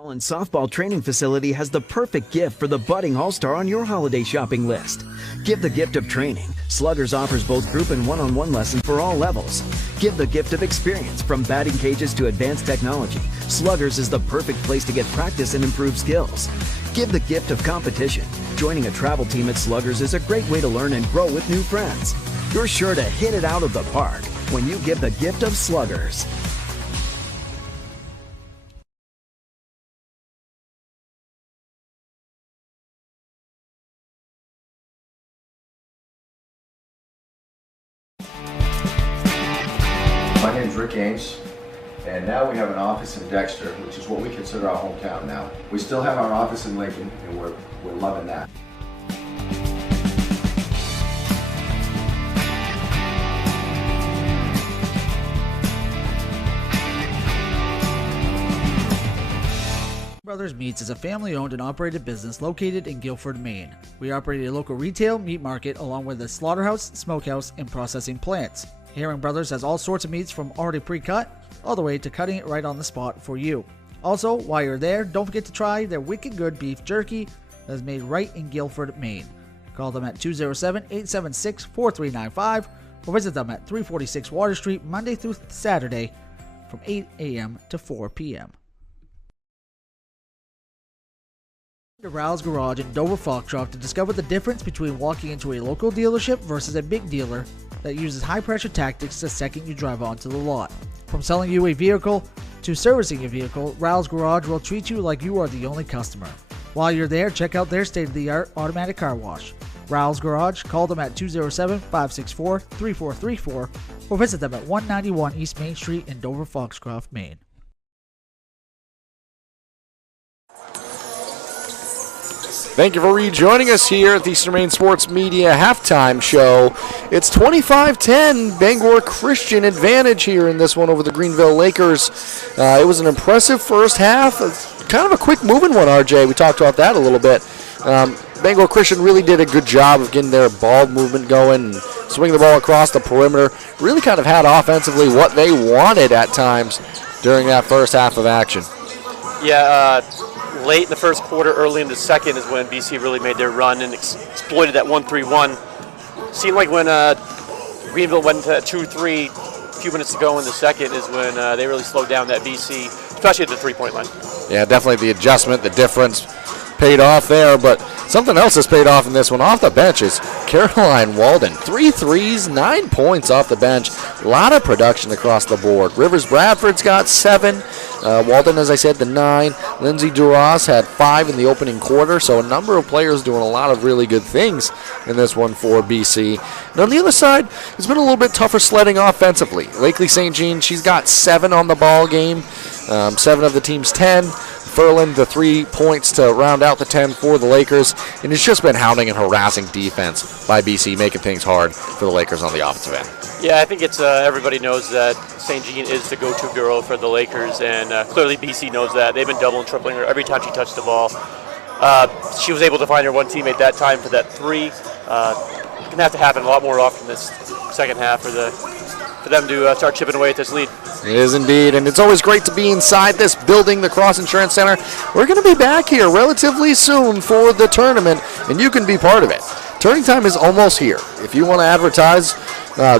And softball training facility has the perfect gift for the budding all-star on your holiday shopping list. Give the gift of training. Sluggers offers both group and one-on-one lessons for all levels. Give the gift of experience. From batting cages to advanced technology, Sluggers is the perfect place to get practice and improve skills. Give the gift of competition. Joining a travel team at Sluggers is a great way to learn and grow with new friends. You're sure to hit it out of the park when you give the gift of Sluggers. My name's Rick Ames, and now we have an office in Dexter, which is what we consider our hometown now. We still have our office in Lincoln, and we're loving that. Brothers Meats is a family-owned and operated business located in Guilford, Maine. We operate a local retail meat market along with a slaughterhouse, smokehouse, and processing plants. Herring Brothers has all sorts of meats from already pre-cut all the way to cutting it right on the spot for you. Also, while you're there, don't forget to try their wicked good beef jerky that is made right in Guilford, Maine. Call them at 207-876-4395 or visit them at 346 Water Street Monday through Saturday from 8 a.m. to 4 p.m. To Ral's Garage in Dover Foxcroft to discover the difference between walking into a local dealership versus a big dealer that uses high-pressure tactics the second you drive onto the lot. From selling you a vehicle to servicing a vehicle, Ral's Garage will treat you like you are the only customer. While you're there, check out their state-of-the-art automatic car wash. Ral's Garage, call them at 207-564-3434 or visit them at 191 East Main Street in Dover Foxcroft, Maine. Thank you for rejoining us here at the Eastern Maine Sports Media Halftime Show. It's 25-10, Bangor Christian advantage here in this one over the Greenville Lakers. It was an impressive first half, kind of a quick moving one, RJ. We talked about that a little bit. Bangor Christian really did a good job of getting their ball movement going and swinging the ball across the perimeter. Really kind of had offensively what they wanted at times during that first half of action. Yeah, late in the first quarter, early in the second is when BC really made their run and exploited that 1-3-1. Seemed like when Greenville went to 2-3 a few minutes to go in the second is when they really slowed down that BC, especially at the three-point line. Yeah, definitely the adjustment, the difference paid off there, but something else has paid off in this one. Off the bench is Caroline Walden. 3 threes, 9 points off the bench. A lot of production across the board. Rivers Bradford's got 7. Walden, as I said, the 9. Lindsay Duras had 5 in the opening quarter, so a number of players doing a lot of really good things in this one for BC. And on the other side, it's been a little bit tougher sledding offensively. Lakely St. Jean, she's got 7 on the ball game, 7 of the team's 10. Furlan, the 3 points to round out the 10 for the Lakers, and it's just been hounding and harassing defense by BC, making things hard for the Lakers on the offensive end. Yeah, I think it's everybody knows that St. Jean is the go-to girl for the Lakers, and clearly BC knows that. They've been doubling, tripling her every time she touched the ball. She was able to find her one teammate that time for that 3. It's going to have to happen a lot more often this second half for them to start chipping away at this lead. It is indeed, and it's always great to be inside this building, the Cross Insurance Center. We're going to be back here relatively soon for the tournament, and you can be part of it. Turning time is almost here. If you want to advertise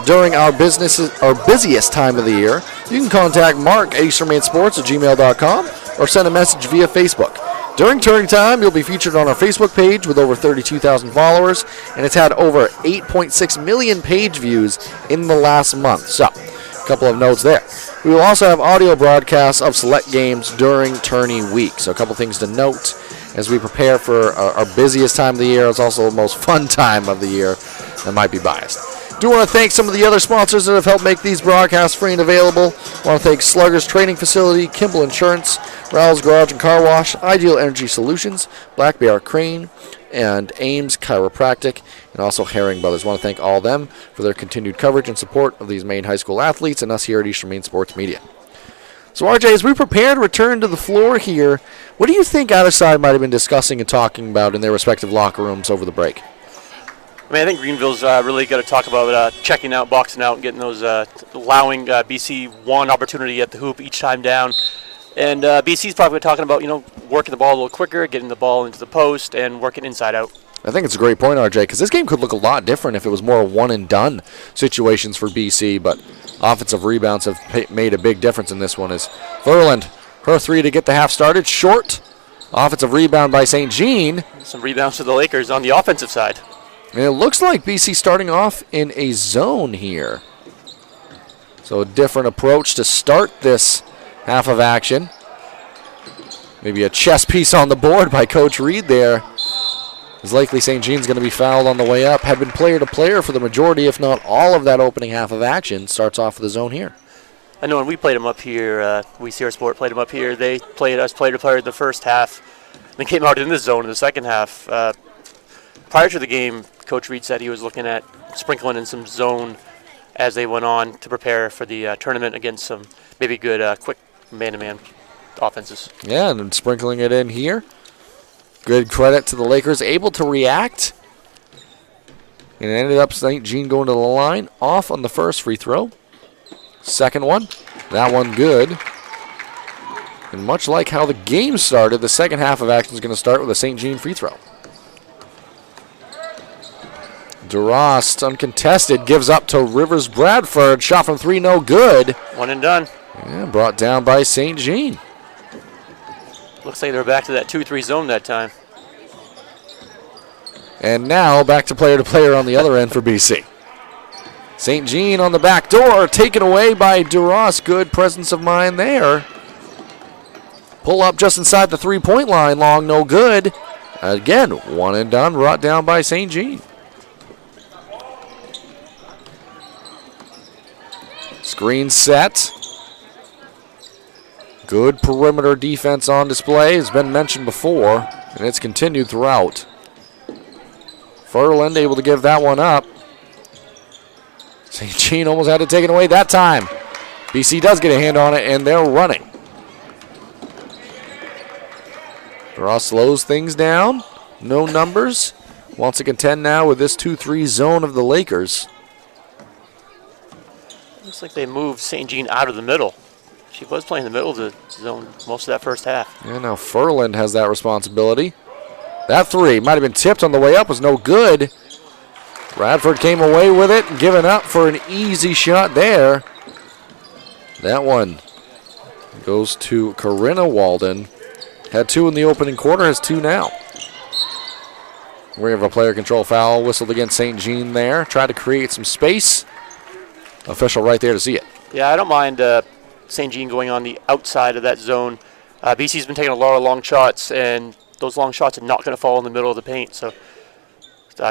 during our busiest time of the year, you can contact Mark at easternmainsports@gmail.com or send a message via Facebook. During turning time, you'll be featured on our Facebook page with over 32,000 followers, and it's had over 8.6 million page views in the last month. So, a couple of notes there. We will also have audio broadcasts of select games during tourney week. So, a couple things to note as we prepare for our busiest time of the year. It's also the most fun time of the year. That might be biased. Do want to thank some of the other sponsors that have helped make these broadcasts free and available. Want to thank Slugger's Training Facility, Kimball Insurance, Rowell's Garage and Car Wash, Ideal Energy Solutions, Black Bear Crane, and Ames Chiropractic, and also Herring Brothers. Want to thank all of them for their continued coverage and support of these Maine high school athletes and us here at Eastern Maine Sports Media. So, RJ, as we prepare to return to the floor here, what do you think either side might have been discussing and talking about in their respective locker rooms over the break? I mean, I think Greenville's really got to talk about checking out, boxing out, and getting those, allowing BC one opportunity at the hoop each time down. And BC's probably talking about, working the ball a little quicker, getting the ball into the post, and working inside out. I think it's a great point, RJ, because this game could look a lot different if it was more one-and-done situations for BC, but offensive rebounds have made a big difference in this one. As Furland, her three to get the half started, short. Offensive rebound by St. Jean. Some rebounds to the Lakers on the offensive side. And it looks like BC starting off in a zone here. So a different approach to start this half of action. Maybe a chess piece on the board by Coach Reed there. It's likely St. Jean's going to be fouled on the way up. Had been player to player for the majority, if not all, of that opening half of action. Starts off with the zone here. I know when we played them up here, we Sierra Sport played them up here. They played us player to player in the first half. They came out in this zone in the second half. Prior to the game, Coach Reed said he was looking at sprinkling in some zone as they went on to prepare for the tournament against some maybe good quick man-to-man offenses. Yeah, and then sprinkling it in here. Good credit to the Lakers, able to react. And it ended up St. Jean going to the line, off on the first free throw. Second one, that one good. And much like how the game started, the second half of action is going to start with a St. Jean free throw. DeRost, uncontested, gives up to Rivers Bradford. Shot from three, no good. One and done. Yeah, brought down by St. Jean. Looks like they're back to that 2-3 zone that time. And now back to player on the other end for BC. St. Jean on the back door, taken away by DeRost. Good presence of mind there. Pull up just inside the three-point line, long, no good. Again, one and done, brought down by St. Jean. Screen set. Good perimeter defense on display, has been mentioned before, and it's continued throughout. Furland able to give that one up. St. Jean almost had to take it away that time. BC does get a hand on it, and they're running. Ross slows things down. No numbers. Wants to contend now with this 2-3 zone of the Lakers. Looks like they moved St. Jean out of the middle. She was playing in the middle of the zone most of that first half. And now Furland has that responsibility. That three might have been tipped on the way up, was no good. Bradford came away with it and given up for an easy shot there. That one goes to Corinna Walden. Had two in the opening quarter, has two now. We have a player control foul whistled against St. Jean there. Tried to create some space. Official right there to see it. Yeah, I don't mind St. Jean going on the outside of that zone. BC's been taking a lot of long shots, and those long shots are not going to fall in the middle of the paint. So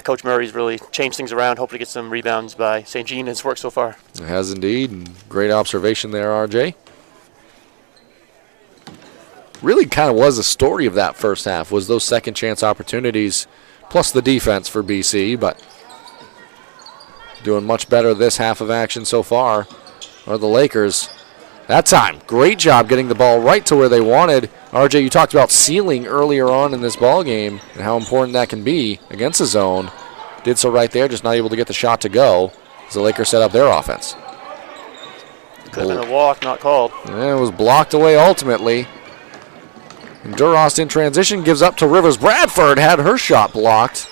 Coach Murray's really changed things around, hoping to get some rebounds by St. Jean. It's worked so far. It has indeed. And great observation there, RJ. Really kind of was the story of that first half, was those second chance opportunities, plus the defense for BC, but doing much better this half of action so far are the Lakers. That time, great job getting the ball right to where they wanted. RJ, you talked about sealing earlier on in this ball game and how important that can be against the zone. Did so right there, just not able to get the shot to go as the Lakers set up their offense. Could have been a walk, not called. And it was blocked away ultimately. And DeRost in transition gives up to Rivers Bradford, had her shot blocked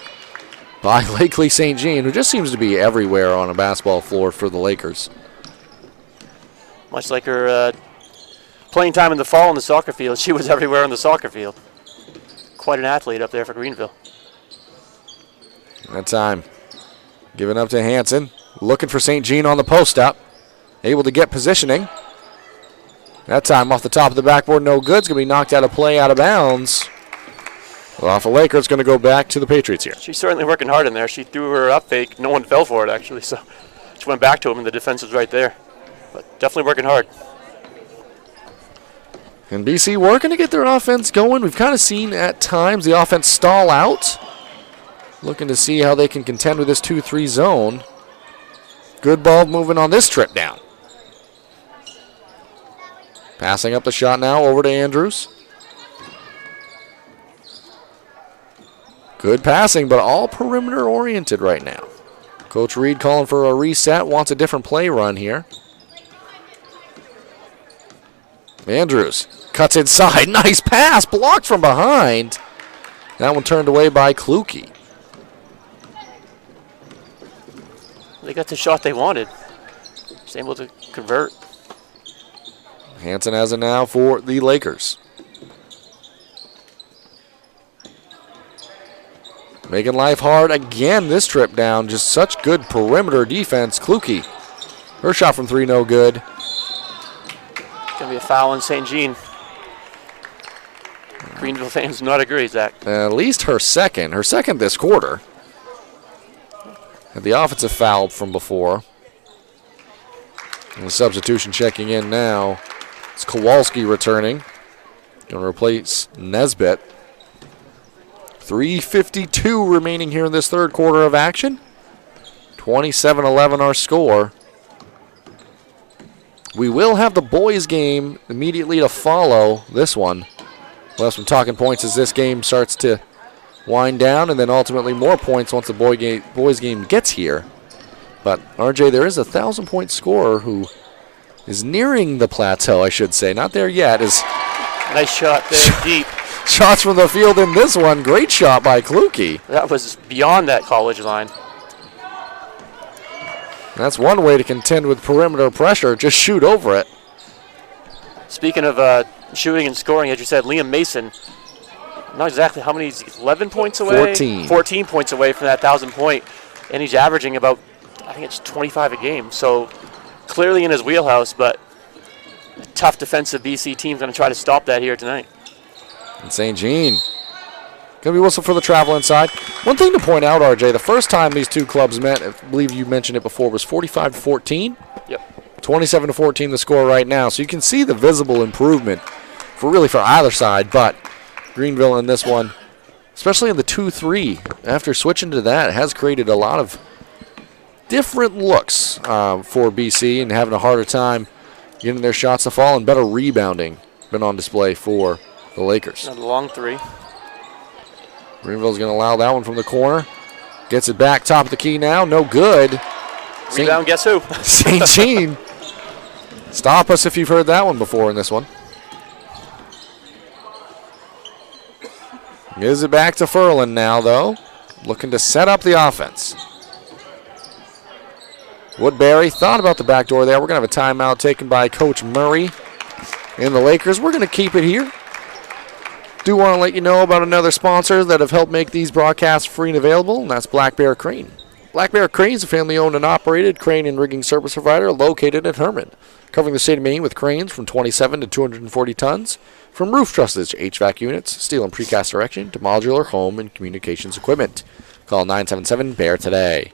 by Lakely St. Jean, who just seems to be everywhere on a basketball floor for the Lakers. Much like her playing time in the fall on the soccer field, she was everywhere on the soccer field. Quite an athlete up there for Greenville. That time, giving up to Hansen, looking for St. Jean on the post up, able to get positioning. That time off the top of the backboard, no good. It's going to be knocked out of play, out of bounds. Off a Laker, it's going to go back to the Patriots here. She's certainly working hard in there. She threw her up fake. No one fell for it, actually. So she went back to him, and the defense was right there. But definitely working hard. And BC working to get their offense going. We've kind of seen at times the offense stall out. Looking to see how they can contend with this 2-3 zone. Good ball moving on this trip down. Passing up the shot now over to Andrews. Good passing, but all perimeter oriented right now. Coach Reed calling for a reset, wants a different play run here. Andrews cuts inside. Nice pass, blocked from behind. That one turned away by Kluge. They got the shot they wanted. Just able to convert. Hansen has it now for the Lakers. Making life hard again this trip down. Just such good perimeter defense. Kluge. Her shot from three, no good. Going to be a foul on St. Jean. Greenville fans do not agree, Zach. At least her second this quarter. And the offensive foul from before. And the substitution checking in now. It's Kowalski returning. Going to replace Nesbitt. 3:52 remaining here in this third quarter of action. 27-11 our score. We will have the boys game immediately to follow this one. We'll have some talking points as this game starts to wind down, and then ultimately more points once the boys game gets here. But, RJ, there is a 1,000-point scorer who is nearing the plateau, I should say. Not there yet. Nice shot there, deep. Shots from the field in this one. Great shot by Kluge. That was beyond that college line. That's one way to contend with perimeter pressure. Just shoot over it. Speaking of shooting and scoring, as you said, Liam Mason, not exactly how many, 11 points away? 14. 14 points away from that 1,000-point, and he's averaging about, I think it's 25 a game. So clearly in his wheelhouse, but a tough defensive BC team's going to try to stop that here tonight. And St. Jean going to be whistled for the travel inside. One thing to point out, RJ, the first time these two clubs met, I believe you mentioned it before, was 45-14. Yep. 27-14 the score right now. So you can see the visible improvement for either side, but Greenville in this one, especially in the 2-3, after switching to that, has created a lot of different looks for BC and having a harder time getting their shots to fall, and better rebounding been on display for the Lakers. Another long three. Greenville's going to allow that one from the corner. Gets it back, top of the key now. No good. Rebound, guess who? St. Jean. Stop us if you've heard that one before in this one. Gives it back to Furlan now, though. Looking to set up the offense. Woodbury thought about the back door there. We're going to have a timeout taken by Coach Murray and the Lakers. We're going to keep it here. Do want to let you know about another sponsor that have helped make these broadcasts free and available, and that's Black Bear Crane. Black Bear Crane is a family-owned and operated crane and rigging service provider located at Hermon, covering the state of Maine with cranes from 27 to 240 tons, from roof trusses to HVAC units, steel and precast erection to modular home and communications equipment. Call 977-BEAR today.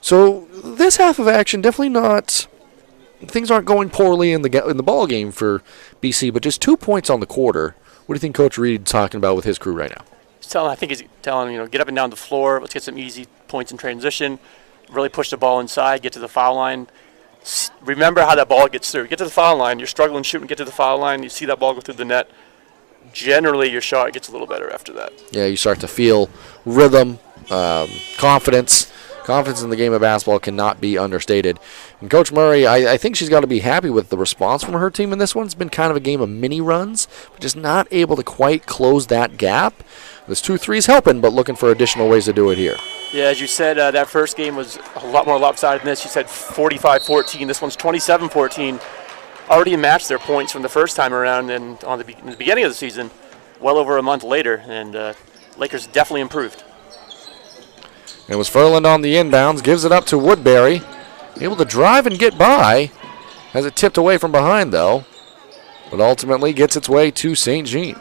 So this half of action, definitely not, things aren't going poorly in the ball game for BC, but just 2 points on the quarter. What do you think Coach Reed's talking about with his crew right now? I think he's telling them, get up and down the floor. Let's get some easy points in transition. Really push the ball inside, get to the foul line. Remember how that ball gets through. Get to the foul line. You're struggling shooting, get to the foul line. You see that ball go through the net. Generally, your shot gets a little better after that. Yeah, you start to feel rhythm, confidence. Confidence in the game of basketball cannot be understated. And Coach Murray, I think she's got to be happy with the response from her team in this one. It's been kind of a game of mini runs, but just not able to quite close that gap. This 2-3 is helping, but looking for additional ways to do it here. Yeah, as you said, that first game was a lot more lopsided than this. You said 45-14. This one's 27-14. Already matched their points from the first time around and in the beginning of the season, well over a month later, and Lakers definitely improved. It was Furland on the inbounds, gives it up to Woodbury. Able to drive and get by. Has it tipped away from behind, though. But ultimately gets its way to St. Jean.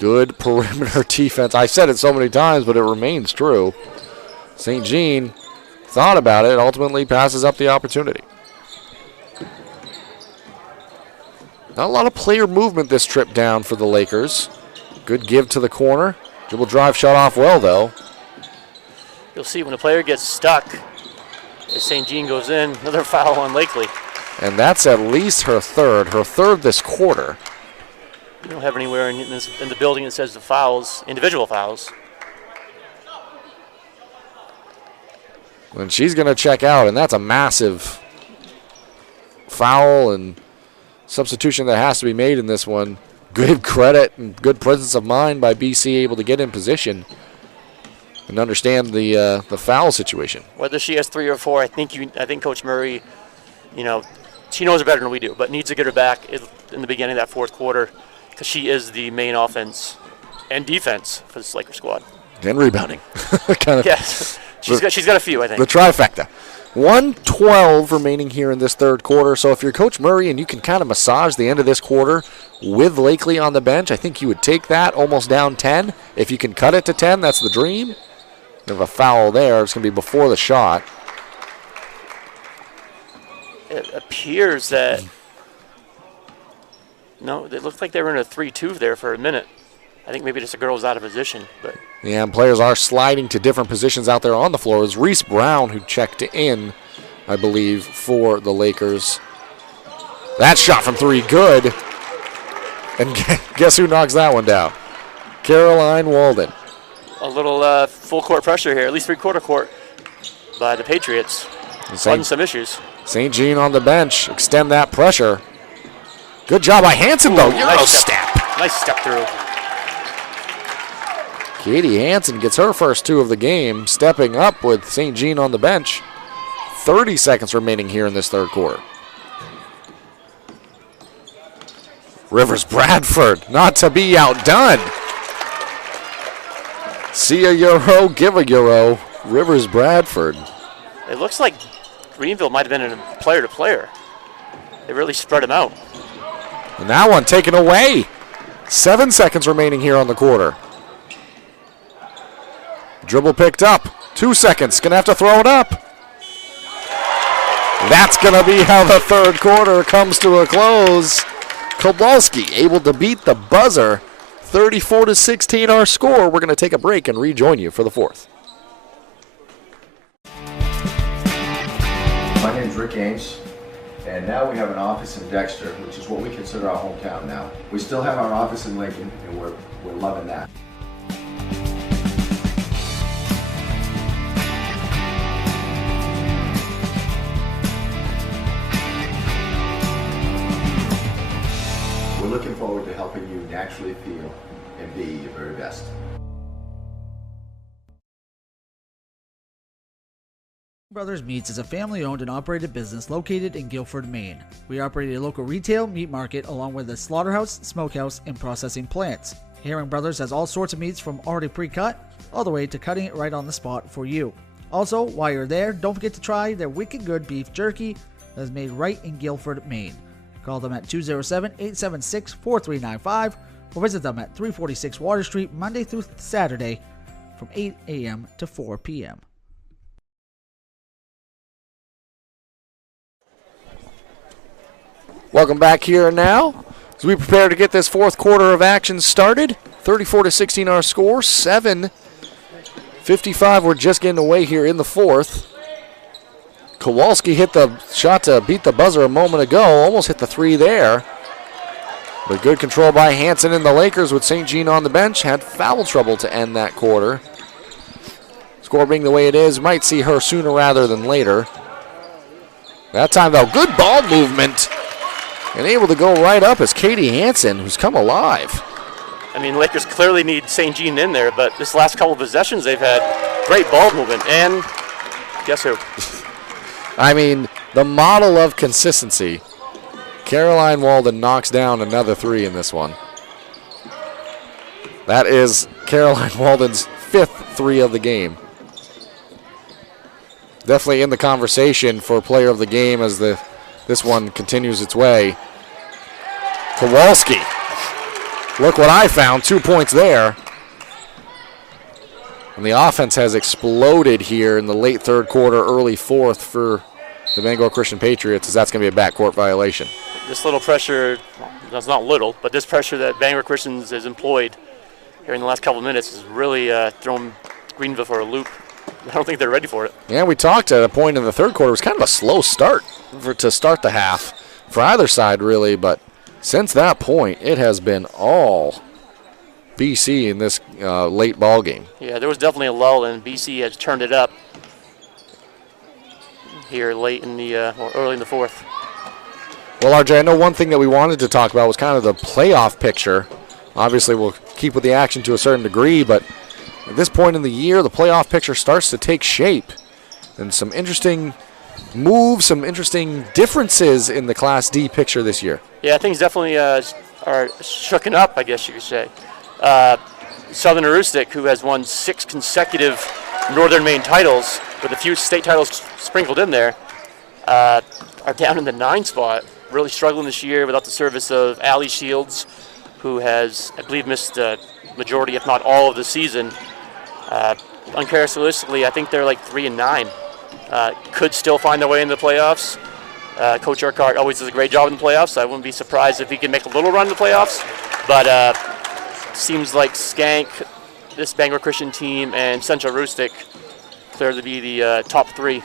Good perimeter defense. I said it so many times, but it remains true. St. Jean thought about it, ultimately passes up the opportunity. Not a lot of player movement this trip down for the Lakers. Good give to the corner. Dribble drive shot off well, though. You'll see when a player gets stuck, as St. Jean goes in, another foul on Lakely. And that's at least her third this quarter. We don't have anywhere in the building that says the fouls, individual fouls. And she's going to check out, and that's a massive foul and substitution that has to be made in this one. Good credit and good presence of mind by BC, able to get in position and understand the foul situation. Whether she has 3 or 4, I think Coach Murray, she knows it better than we do, but needs to get her back in the beginning of that fourth quarter because she is the main offense and defense for this Laker squad. And rebounding. Yes, she's got a few, I think. The trifecta. 1:12 remaining here in this third quarter. So if you're Coach Murray and you can kind of massage the end of this quarter with Lakely on the bench, I think you would take that almost down 10. If you can cut it to 10, that's the dream. There's a foul there. It's going to be before the shot. It appears that it looked like they were in a 3-2 there for a minute. I think maybe just a girl was out of position, but yeah, and players are sliding to different positions out there on the floor. It was Reese Brown who checked in, I believe, for the Lakers. That shot from 3, good. And guess who knocks that one down? Caroline Walden. A little full court pressure here, at least three-quarter court by the Patriots. Causing some issues. St. Jean on the bench, extend that pressure. Good job by Hansen, though. Euro step. Nice step through. Katie Hansen gets her first 2 of the game, stepping up with St. Jean on the bench. 30 seconds remaining here in this third quarter. Rivers Bradford, not to be outdone. See a euro, give a euro. Rivers Bradford. It looks like Greenville might have been in a player-to-player. They really spread him out. And that one taken away. 7 seconds remaining here on the quarter. Dribble picked up. 2 seconds. Going to have to throw it up. That's going to be how the third quarter comes to a close. Kowalski able to beat the buzzer. 34-16 our score. We're going to take a break and rejoin you for the fourth. My name is Rick Ames, and now we have an office in Dexter, which is what we consider our hometown now. We still have our office in Lincoln, and we're loving that. We're looking forward to helping you naturally feel and be your very best. Brothers Meats is a family-owned and operated business located in Guilford, Maine. We operate a local retail meat market along with a slaughterhouse, smokehouse, and processing plants. Herring Brothers has all sorts of meats from already pre-cut all the way to cutting it right on the spot for you. Also, while you're there, don't forget to try their wicked good beef jerky that is made right in Guilford, Maine. Call them at 207-876-4395 or visit them at 346 Water Street Monday through Saturday from 8 a.m. to 4 p.m. Welcome back here now as we prepare to get this fourth quarter of action started. 34-16 our score. 7:55 we're just getting away here in the fourth. Kowalski hit the shot to beat the buzzer a moment ago. Almost hit the 3 there. But good control by Hansen and the Lakers with St. Jean on the bench. Had foul trouble to end that quarter. Score being the way it is, might see her sooner rather than later. That time, though, good ball movement. And able to go right up is Katie Hansen, who's come alive. I mean, Lakers clearly need St. Jean in there, but this last couple of possessions, they've had great ball movement. And guess who? I mean, the model of consistency. Caroline Walden knocks down another 3 in this one. That is Caroline Walden's 5th 3 of the game. Definitely in the conversation for player of the game as this one continues its way. Kowalski Look what I found, 2 points there. And the offense has exploded here in the late third quarter, early fourth for the Bangor Christian Patriots, as that's going to be a backcourt violation. This little pressure, that's not little, but this pressure that Bangor Christian has employed here in the last couple of minutes has really thrown Greenville for a loop. I don't think they're ready for it. Yeah, we talked at a point in the third quarter. It was kind of a slow start to start the half for either side, really, but since that point, it has been all BC in this late ball game. Yeah, there was definitely a lull, and BC has turned it up here late in the or early in the fourth. Well, RJ, I know one thing that we wanted to talk about was kind of the playoff picture. Obviously, we'll keep with the action to a certain degree, but at this point in the year, the playoff picture starts to take shape. And some interesting moves, some interesting differences in the Class D picture this year. Yeah, things definitely are shooken up, I guess you could say. Southern Aroostook, who has won 6 consecutive Northern Maine titles, with a few state titles sprinkled in there, are down in the 9 spot. Really struggling this year without the service of Allie Shields, who has, I believe, missed a majority, if not all, of the season. Uncharacteristically, I think they're like 3-9. Could still find their way into the playoffs. Coach Urquhart always does a great job in the playoffs, so I wouldn't be surprised if he can make a little run in the playoffs. But seems like Skank, this Bangor Christian team, and Central Aroostook clear to be the top 3.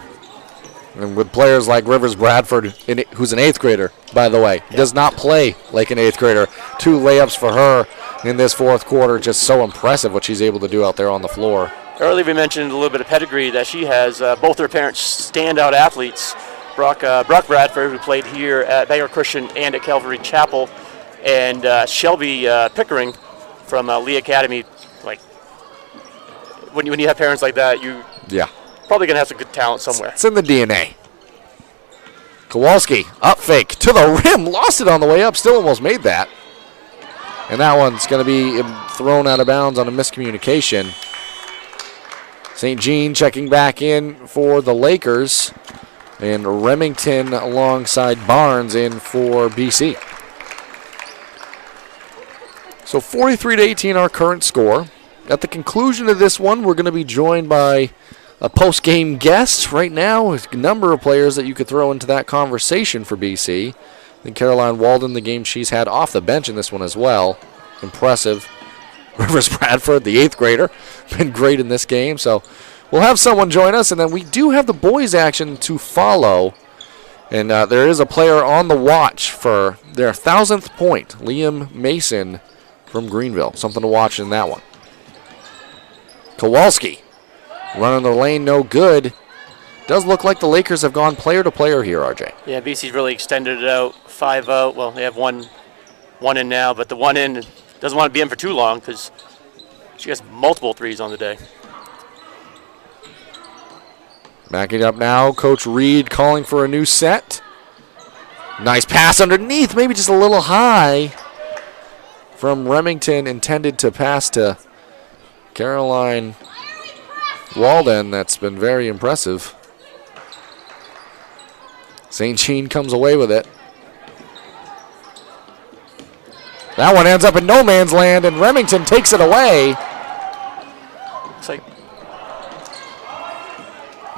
And with players like Rivers Bradford, who's an 8th grader, by the way, does not play like an 8th grader. 2 layups for her in this fourth quarter. Just so impressive what she's able to do out there on the floor. Earlier we mentioned a little bit of pedigree that she has. Both her parents standout athletes. Brock Bradford, who played here at Bangor Christian and at Calvary Chapel, and Shelby Pickering from Lee Academy. Like, when you have parents like that, you probably going to have some good talent somewhere. It's in the DNA. Kowalski, up fake to the rim, lost it on the way up, still almost made that. And that one's going to be thrown out of bounds on a miscommunication. St. Jean checking back in for the Lakers, and Remington alongside Barnes in for BC. So 43-18 our current score. At the conclusion of this one, we're going to be joined by a post-game guest. Right now, a number of players that you could throw into that conversation for BC. I think Caroline Walden, the game she's had off the bench in this one as well. Impressive. Rivers Bradford, the 8th grader, been great in this game. So we'll have someone join us, and then we do have the boys' action to follow. And there is a player on the watch for their 1,000th point, Liam Mason from Greenville. Something to watch in that one. Kowalski running the lane, no good. Does look like the Lakers have gone player to player here, RJ. Yeah, BC's really extended it out, 5 out. Well, they have one in now, but the one in doesn't want to be in for too long because she has multiple threes on the day. Backing up now, Coach Reed calling for a new set. Nice pass underneath, maybe just a little high from Remington, intended to pass to Caroline Walden. That's been very impressive. St. Jean comes away with it. That one ends up in no man's land, and Remington takes it away. Looks like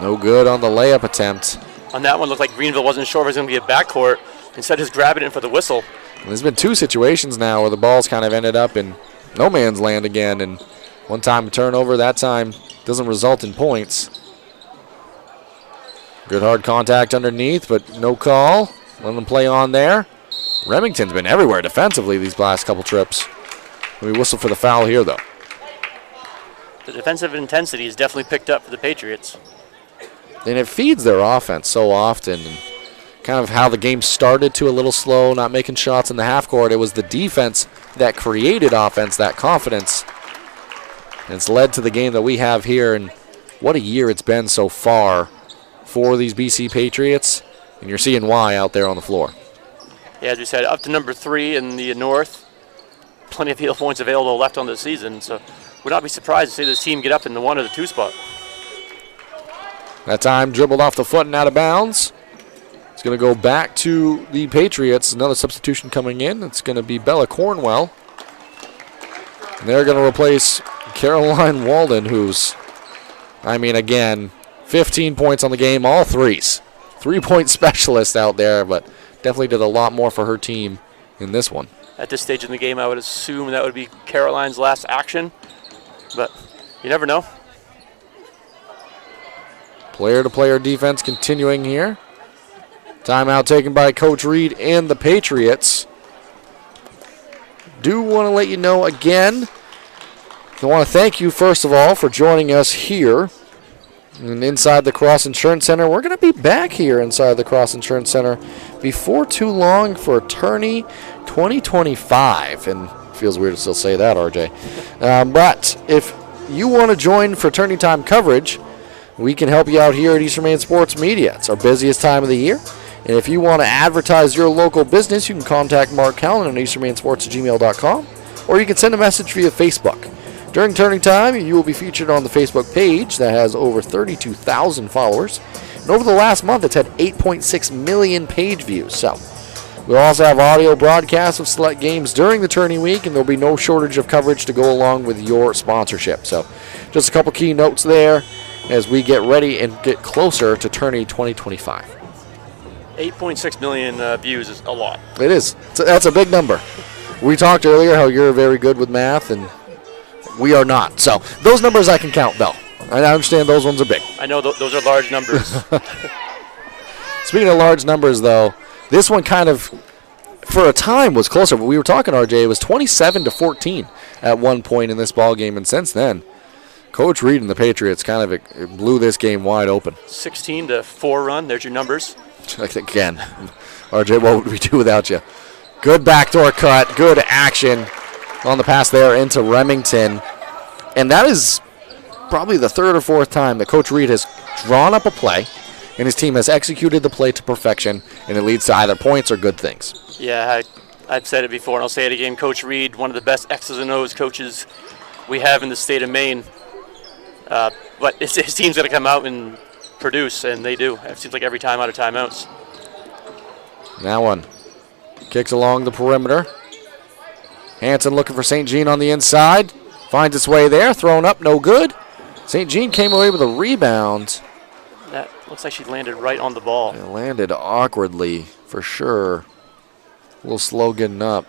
no good on the layup attempt. on that one, looked like Greenville wasn't sure if it was going to be a backcourt. Instead, just grabbing it for the whistle. And there's been 2 situations now where the ball's kind of ended up in no man's land again, and one time a turnover, that time doesn't result in points. Good hard contact underneath, but no call. Let them play on there. Remington's been everywhere defensively these last couple trips. We whistle for the foul here, though. The defensive intensity is definitely picked up for the Patriots. And it feeds their offense so often. And kind of how the game started to a little slow, not making shots in the half court. It was the defense that created offense, that confidence. And it's led to the game that we have here. And what a year it's been so far for these BC Patriots. And you're seeing why out there on the floor. Yeah, as we said, up to number 3 in the North. Plenty of field points available left on the season, so would not be surprised to see this team get up in the 1 or the 2 spot. That time dribbled off the foot and out of bounds. It's going to go back to the Patriots. Another substitution coming in. It's going to be Bella Cornwell. And they're going to replace Caroline Walden, who's, again, 15 points on the game, all threes. 3-point specialist out there, but definitely did a lot more for her team in this one. At this stage in the game, I would assume that would be Caroline's last action, but you never know. Player-to-player defense continuing here. Timeout taken by Coach Reed and the Patriots. Do want to let you know again, I want to thank you first of all for joining us here and inside the Cross Insurance Center. We're going to be back here inside the Cross Insurance Center before too long for Tourney 2025. And it feels weird to still say that, RJ. But if you want to join for Tourney Time coverage, we can help you out here at Eastern Maine Sports Media. It's our busiest time of the year. And if you want to advertise your local business, you can contact Mark Callan at easternmainsports@gmail.com, or you can send a message via Facebook. During Turning Time, you will be featured on the Facebook page that has over 32,000 followers. And over the last month, it's had 8.6 million page views. So we'll also have audio broadcasts of select games during the tourney week, and there'll be no shortage of coverage to go along with your sponsorship. So just a couple key notes there as we get ready and get closer to Tourney 2025. 8.6 million views is a lot. It is. That's a big number. We talked earlier how you're very good with math, and we are not. So those numbers I can count, though. I understand those ones are big. I know those are large numbers. Speaking of large numbers, though, this one kind of, for a time, was closer. But we were talking, RJ, it was 27-14 at one point in this ball game, and since then, Coach Reed and the Patriots kind of blew this game wide open. 16-4 run. There's your numbers. Again, RJ, what would we do without you? Good backdoor cut, good action on the pass there into Remington. And that is probably the third or fourth time that Coach Reed has drawn up a play and his team has executed the play to perfection, and it leads to either points or good things. Yeah, I've said it before, and I'll say it again. Coach Reed, one of the best X's and O's coaches we have in the state of Maine. But his team's going to come out and produce, and they do. It seems like every time out of timeouts. Now one. Kicks along the perimeter. Hanson looking for St. Jean on the inside. Finds its way there. Thrown up, no good. St. Jean came away with a rebound. That looks like she landed right on the ball. It landed awkwardly, for sure. A little slow getting up.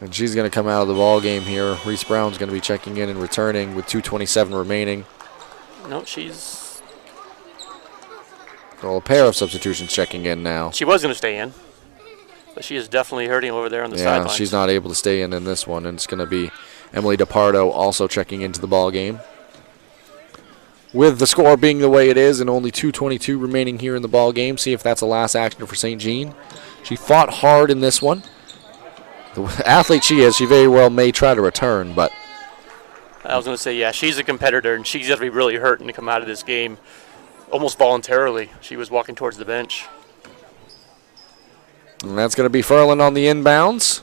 And she's going to come out of the ball game here. Reese Brown's going to be checking in and returning with 2:27 remaining. No, she's... Well, a pair of substitutions checking in now. She was going to stay in, but she is definitely hurting over there on the sidelines. Yeah, she's not able to stay in this one, and it's going to be Emily DePardo also checking into the ball game. With the score being the way it is and only 2:22 remaining here in the ball game, see if that's the last action for St. Jean. She fought hard in this one. The athlete she is, she very well may try to return, but... I was going to say, yeah, she's a competitor, and she's going to be really hurting to come out of this game almost voluntarily. She was walking towards the bench. And that's going to be Furlan on the inbounds.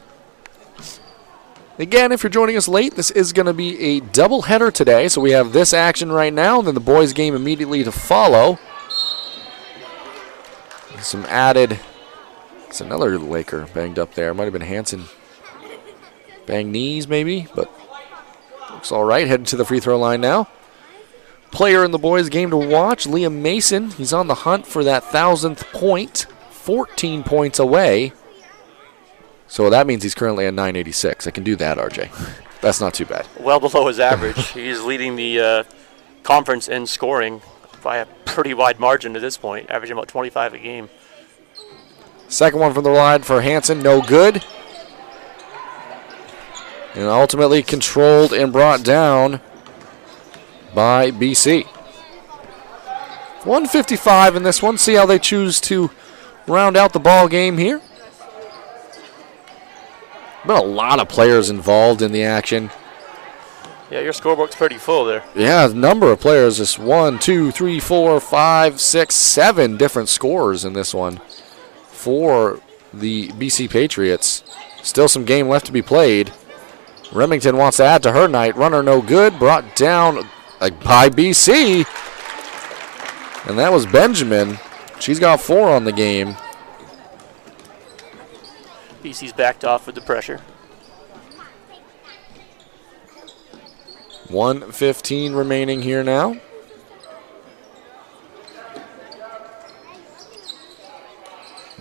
Again, if you're joining us late, this is going to be a doubleheader today, so we have this action right now, and then the boys' game immediately to follow. Some added... It's another Laker banged up there. Might have been Hanson. Banged knees, maybe, but looks all right. Heading to the free throw line now. Player in the boys' game to watch, Liam Mason. He's on the hunt for that 1,000th point. 14 points away. So that means he's currently at 986. I can do that, RJ. That's not too bad. Well below his average. He's leading the conference in scoring by a pretty wide margin at this point, averaging about 25 a game. Second one from the line for Hanson, no good. And ultimately controlled and brought down by BC. 155 in this one. See how they choose to round out the ball game here. Been a lot of players involved in the action. Yeah, your scorebook's pretty full there. Yeah, a number of players. Just 1, 2, 3, 4, 5, 6, 7 different scorers in this one for the BC Patriots. Still some game left to be played. Remington wants to add to her night. Runner no good. Brought down by BC. And that was Benjamin. She's got 4 on the game. BC's backed off with the pressure. 1:15 remaining here now.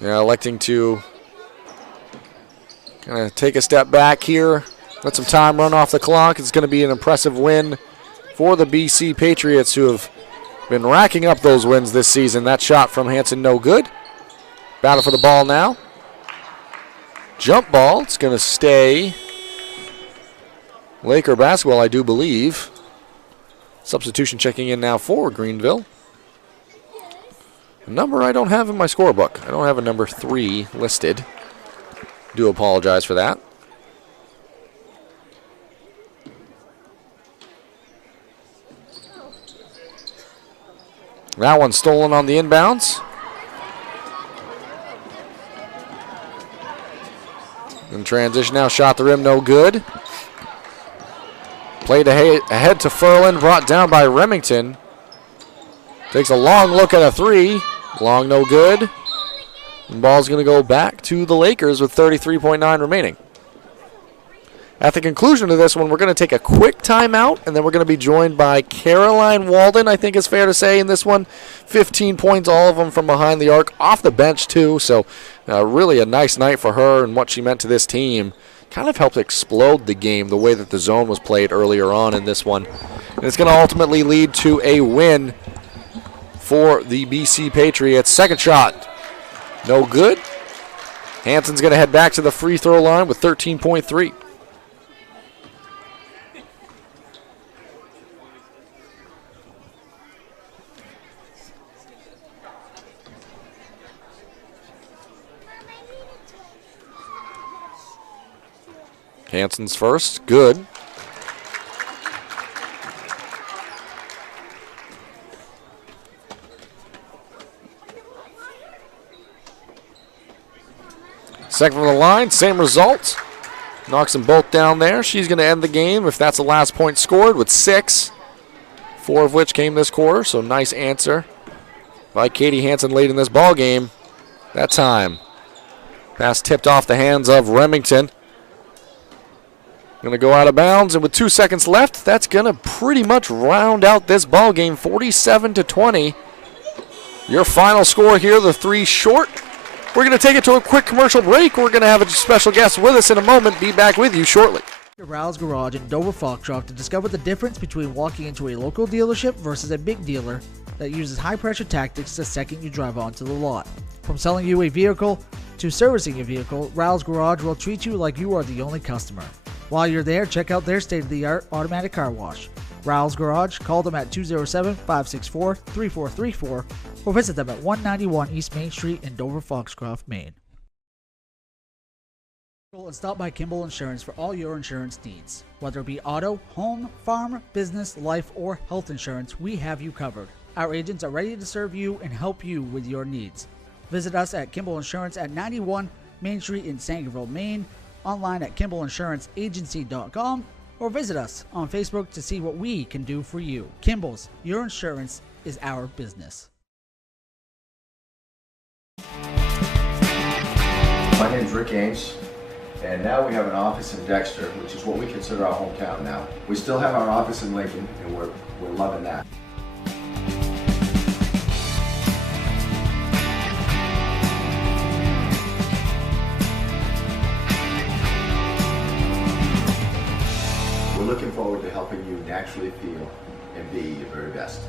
Now electing to kind of take a step back here, let some time run off the clock. It's going to be an impressive win for the BC Patriots, who have been racking up those wins this season. That shot from Hanson, no good. Battle for the ball now. Jump ball. It's going to stay Laker basketball, I do believe. Substitution checking in now for Greenville. A number I don't have in my scorebook. I don't have a number 3 listed. Do apologize for that. That one stolen on the inbounds. In transition now, shot the rim, no good. Played ahead to Furlan, brought down by Remington. Takes a long look at a 3. Long, no good. And ball's going to go back to the Lakers with 33.9 remaining. At the conclusion of this one, we're going to take a quick timeout, and then we're going to be joined by Caroline Walden, I think it's fair to say, in this one. 15 points, all of them from behind the arc, off the bench too. So really a nice night for her and what she meant to this team. Kind of helped explode the game the way that the zone was played earlier on in this one. And it's going to ultimately lead to a win for the BC Patriots. Second shot, no good. Hanson's going to head back to the free throw line with 13.3. Hanson's first, good. Second from the line, same result. Knocks them both down there. She's going to end the game if that's the last point scored with 6, 4 of which came this quarter. So nice answer by Katie Hanson late in this ball game. That time, pass tipped off the hands of Remington. Going to go out of bounds, and with 2 seconds left, that's going to pretty much round out this ball game, 47-20. Your final score here, the 3 short. We're going to take it to a quick commercial break. We're going to have a special guest with us in a moment. Be back with you shortly. Rouse Garage in Dover Foxcroft to discover the difference between walking into a local dealership versus a big dealer that uses high-pressure tactics the second you drive onto the lot. From selling you a vehicle to servicing your vehicle, Rouse Garage will treat you like you are the only customer. While you're there, check out their state-of-the-art automatic car wash. Rouse Garage, call them at 207-564-3434 or visit them at 191 East Main Street in Dover Foxcroft, Maine. And stop by Kimball Insurance for all your insurance needs. Whether it be auto, home, farm, business, life, or health insurance, we have you covered. Our agents are ready to serve you and help you with your needs. Visit us at Kimball Insurance at 91 Main Street in Sangerville, Maine, online at KimballInsuranceAgency.com, or visit us on Facebook to see what we can do for you. Kimball's, your insurance is our business. My name's Rick Ames, and now we have an office in Dexter, which is what we consider our hometown now. We still have our office in Lincoln, and we're loving that. We're looking forward to helping you naturally feel and be your very best.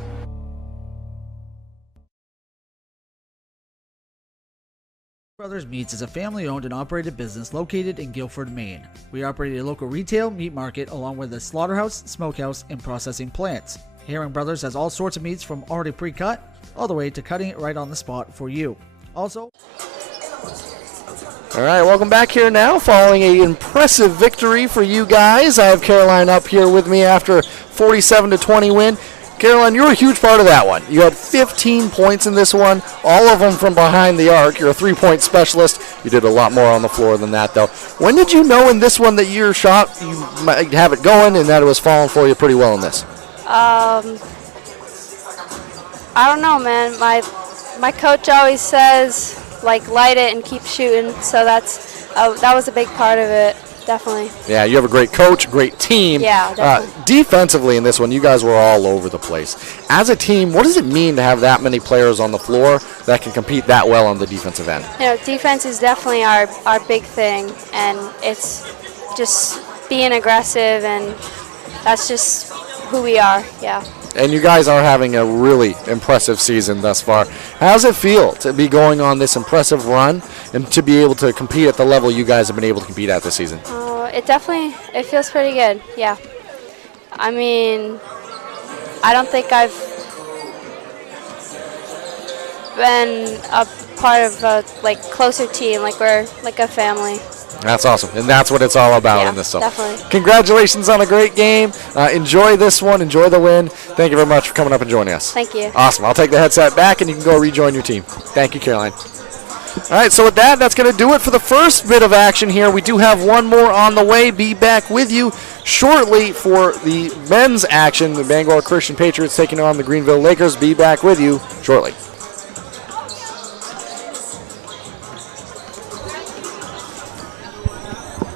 Brothers Meats is a family-owned and operated business located in Guilford, Maine. We operate a local retail meat market along with a slaughterhouse, smokehouse, and processing plants. Herring Brothers has all sorts of meats from already pre-cut all the way to cutting it right on the spot for you. Also, all right, welcome back here now following an impressive victory for you guys. I have Caroline up here with me after 47-20 win. Caroline, you were a huge part of that one. You had 15 points in this one, all of them from behind the arc. You're a three-point specialist. You did a lot more on the floor than that, though. When did you know in this one that your shot, you might have it going and that it was falling for you pretty well in this? I don't know, man. My coach always says, like, light it and keep shooting, so that was a big part of it. definitely. Yeah, you have a great coach, great team. Yeah, definitely. Defensively in this one, you guys were all over the place. As a team, what does it mean to have that many players on the floor that can compete that well on the defensive end? Defense is definitely our big thing, and it's just being aggressive, and that's just who we are, yeah. And you guys are having a really impressive season thus far. How does it feel to be going on this impressive run and to be able to compete at the level you guys have been able to compete at this season? It feels pretty good, yeah. I mean, I don't think I've been a part of a closer team, we're like a family. That's awesome, and that's what it's all about in this stuff. Definitely. Congratulations on a great game. Enjoy this one. Enjoy the win. Thank you very much for coming up and joining us. Thank you. Awesome. I'll take the headset back, and you can go rejoin your team. Thank you, Caroline. All right, so with that, that's going to do it for the first bit of action here. We do have one more on the way. Be back with you shortly for the men's action. The Bangor Christian Patriots taking on the Greenville Lakers. Be back with you shortly.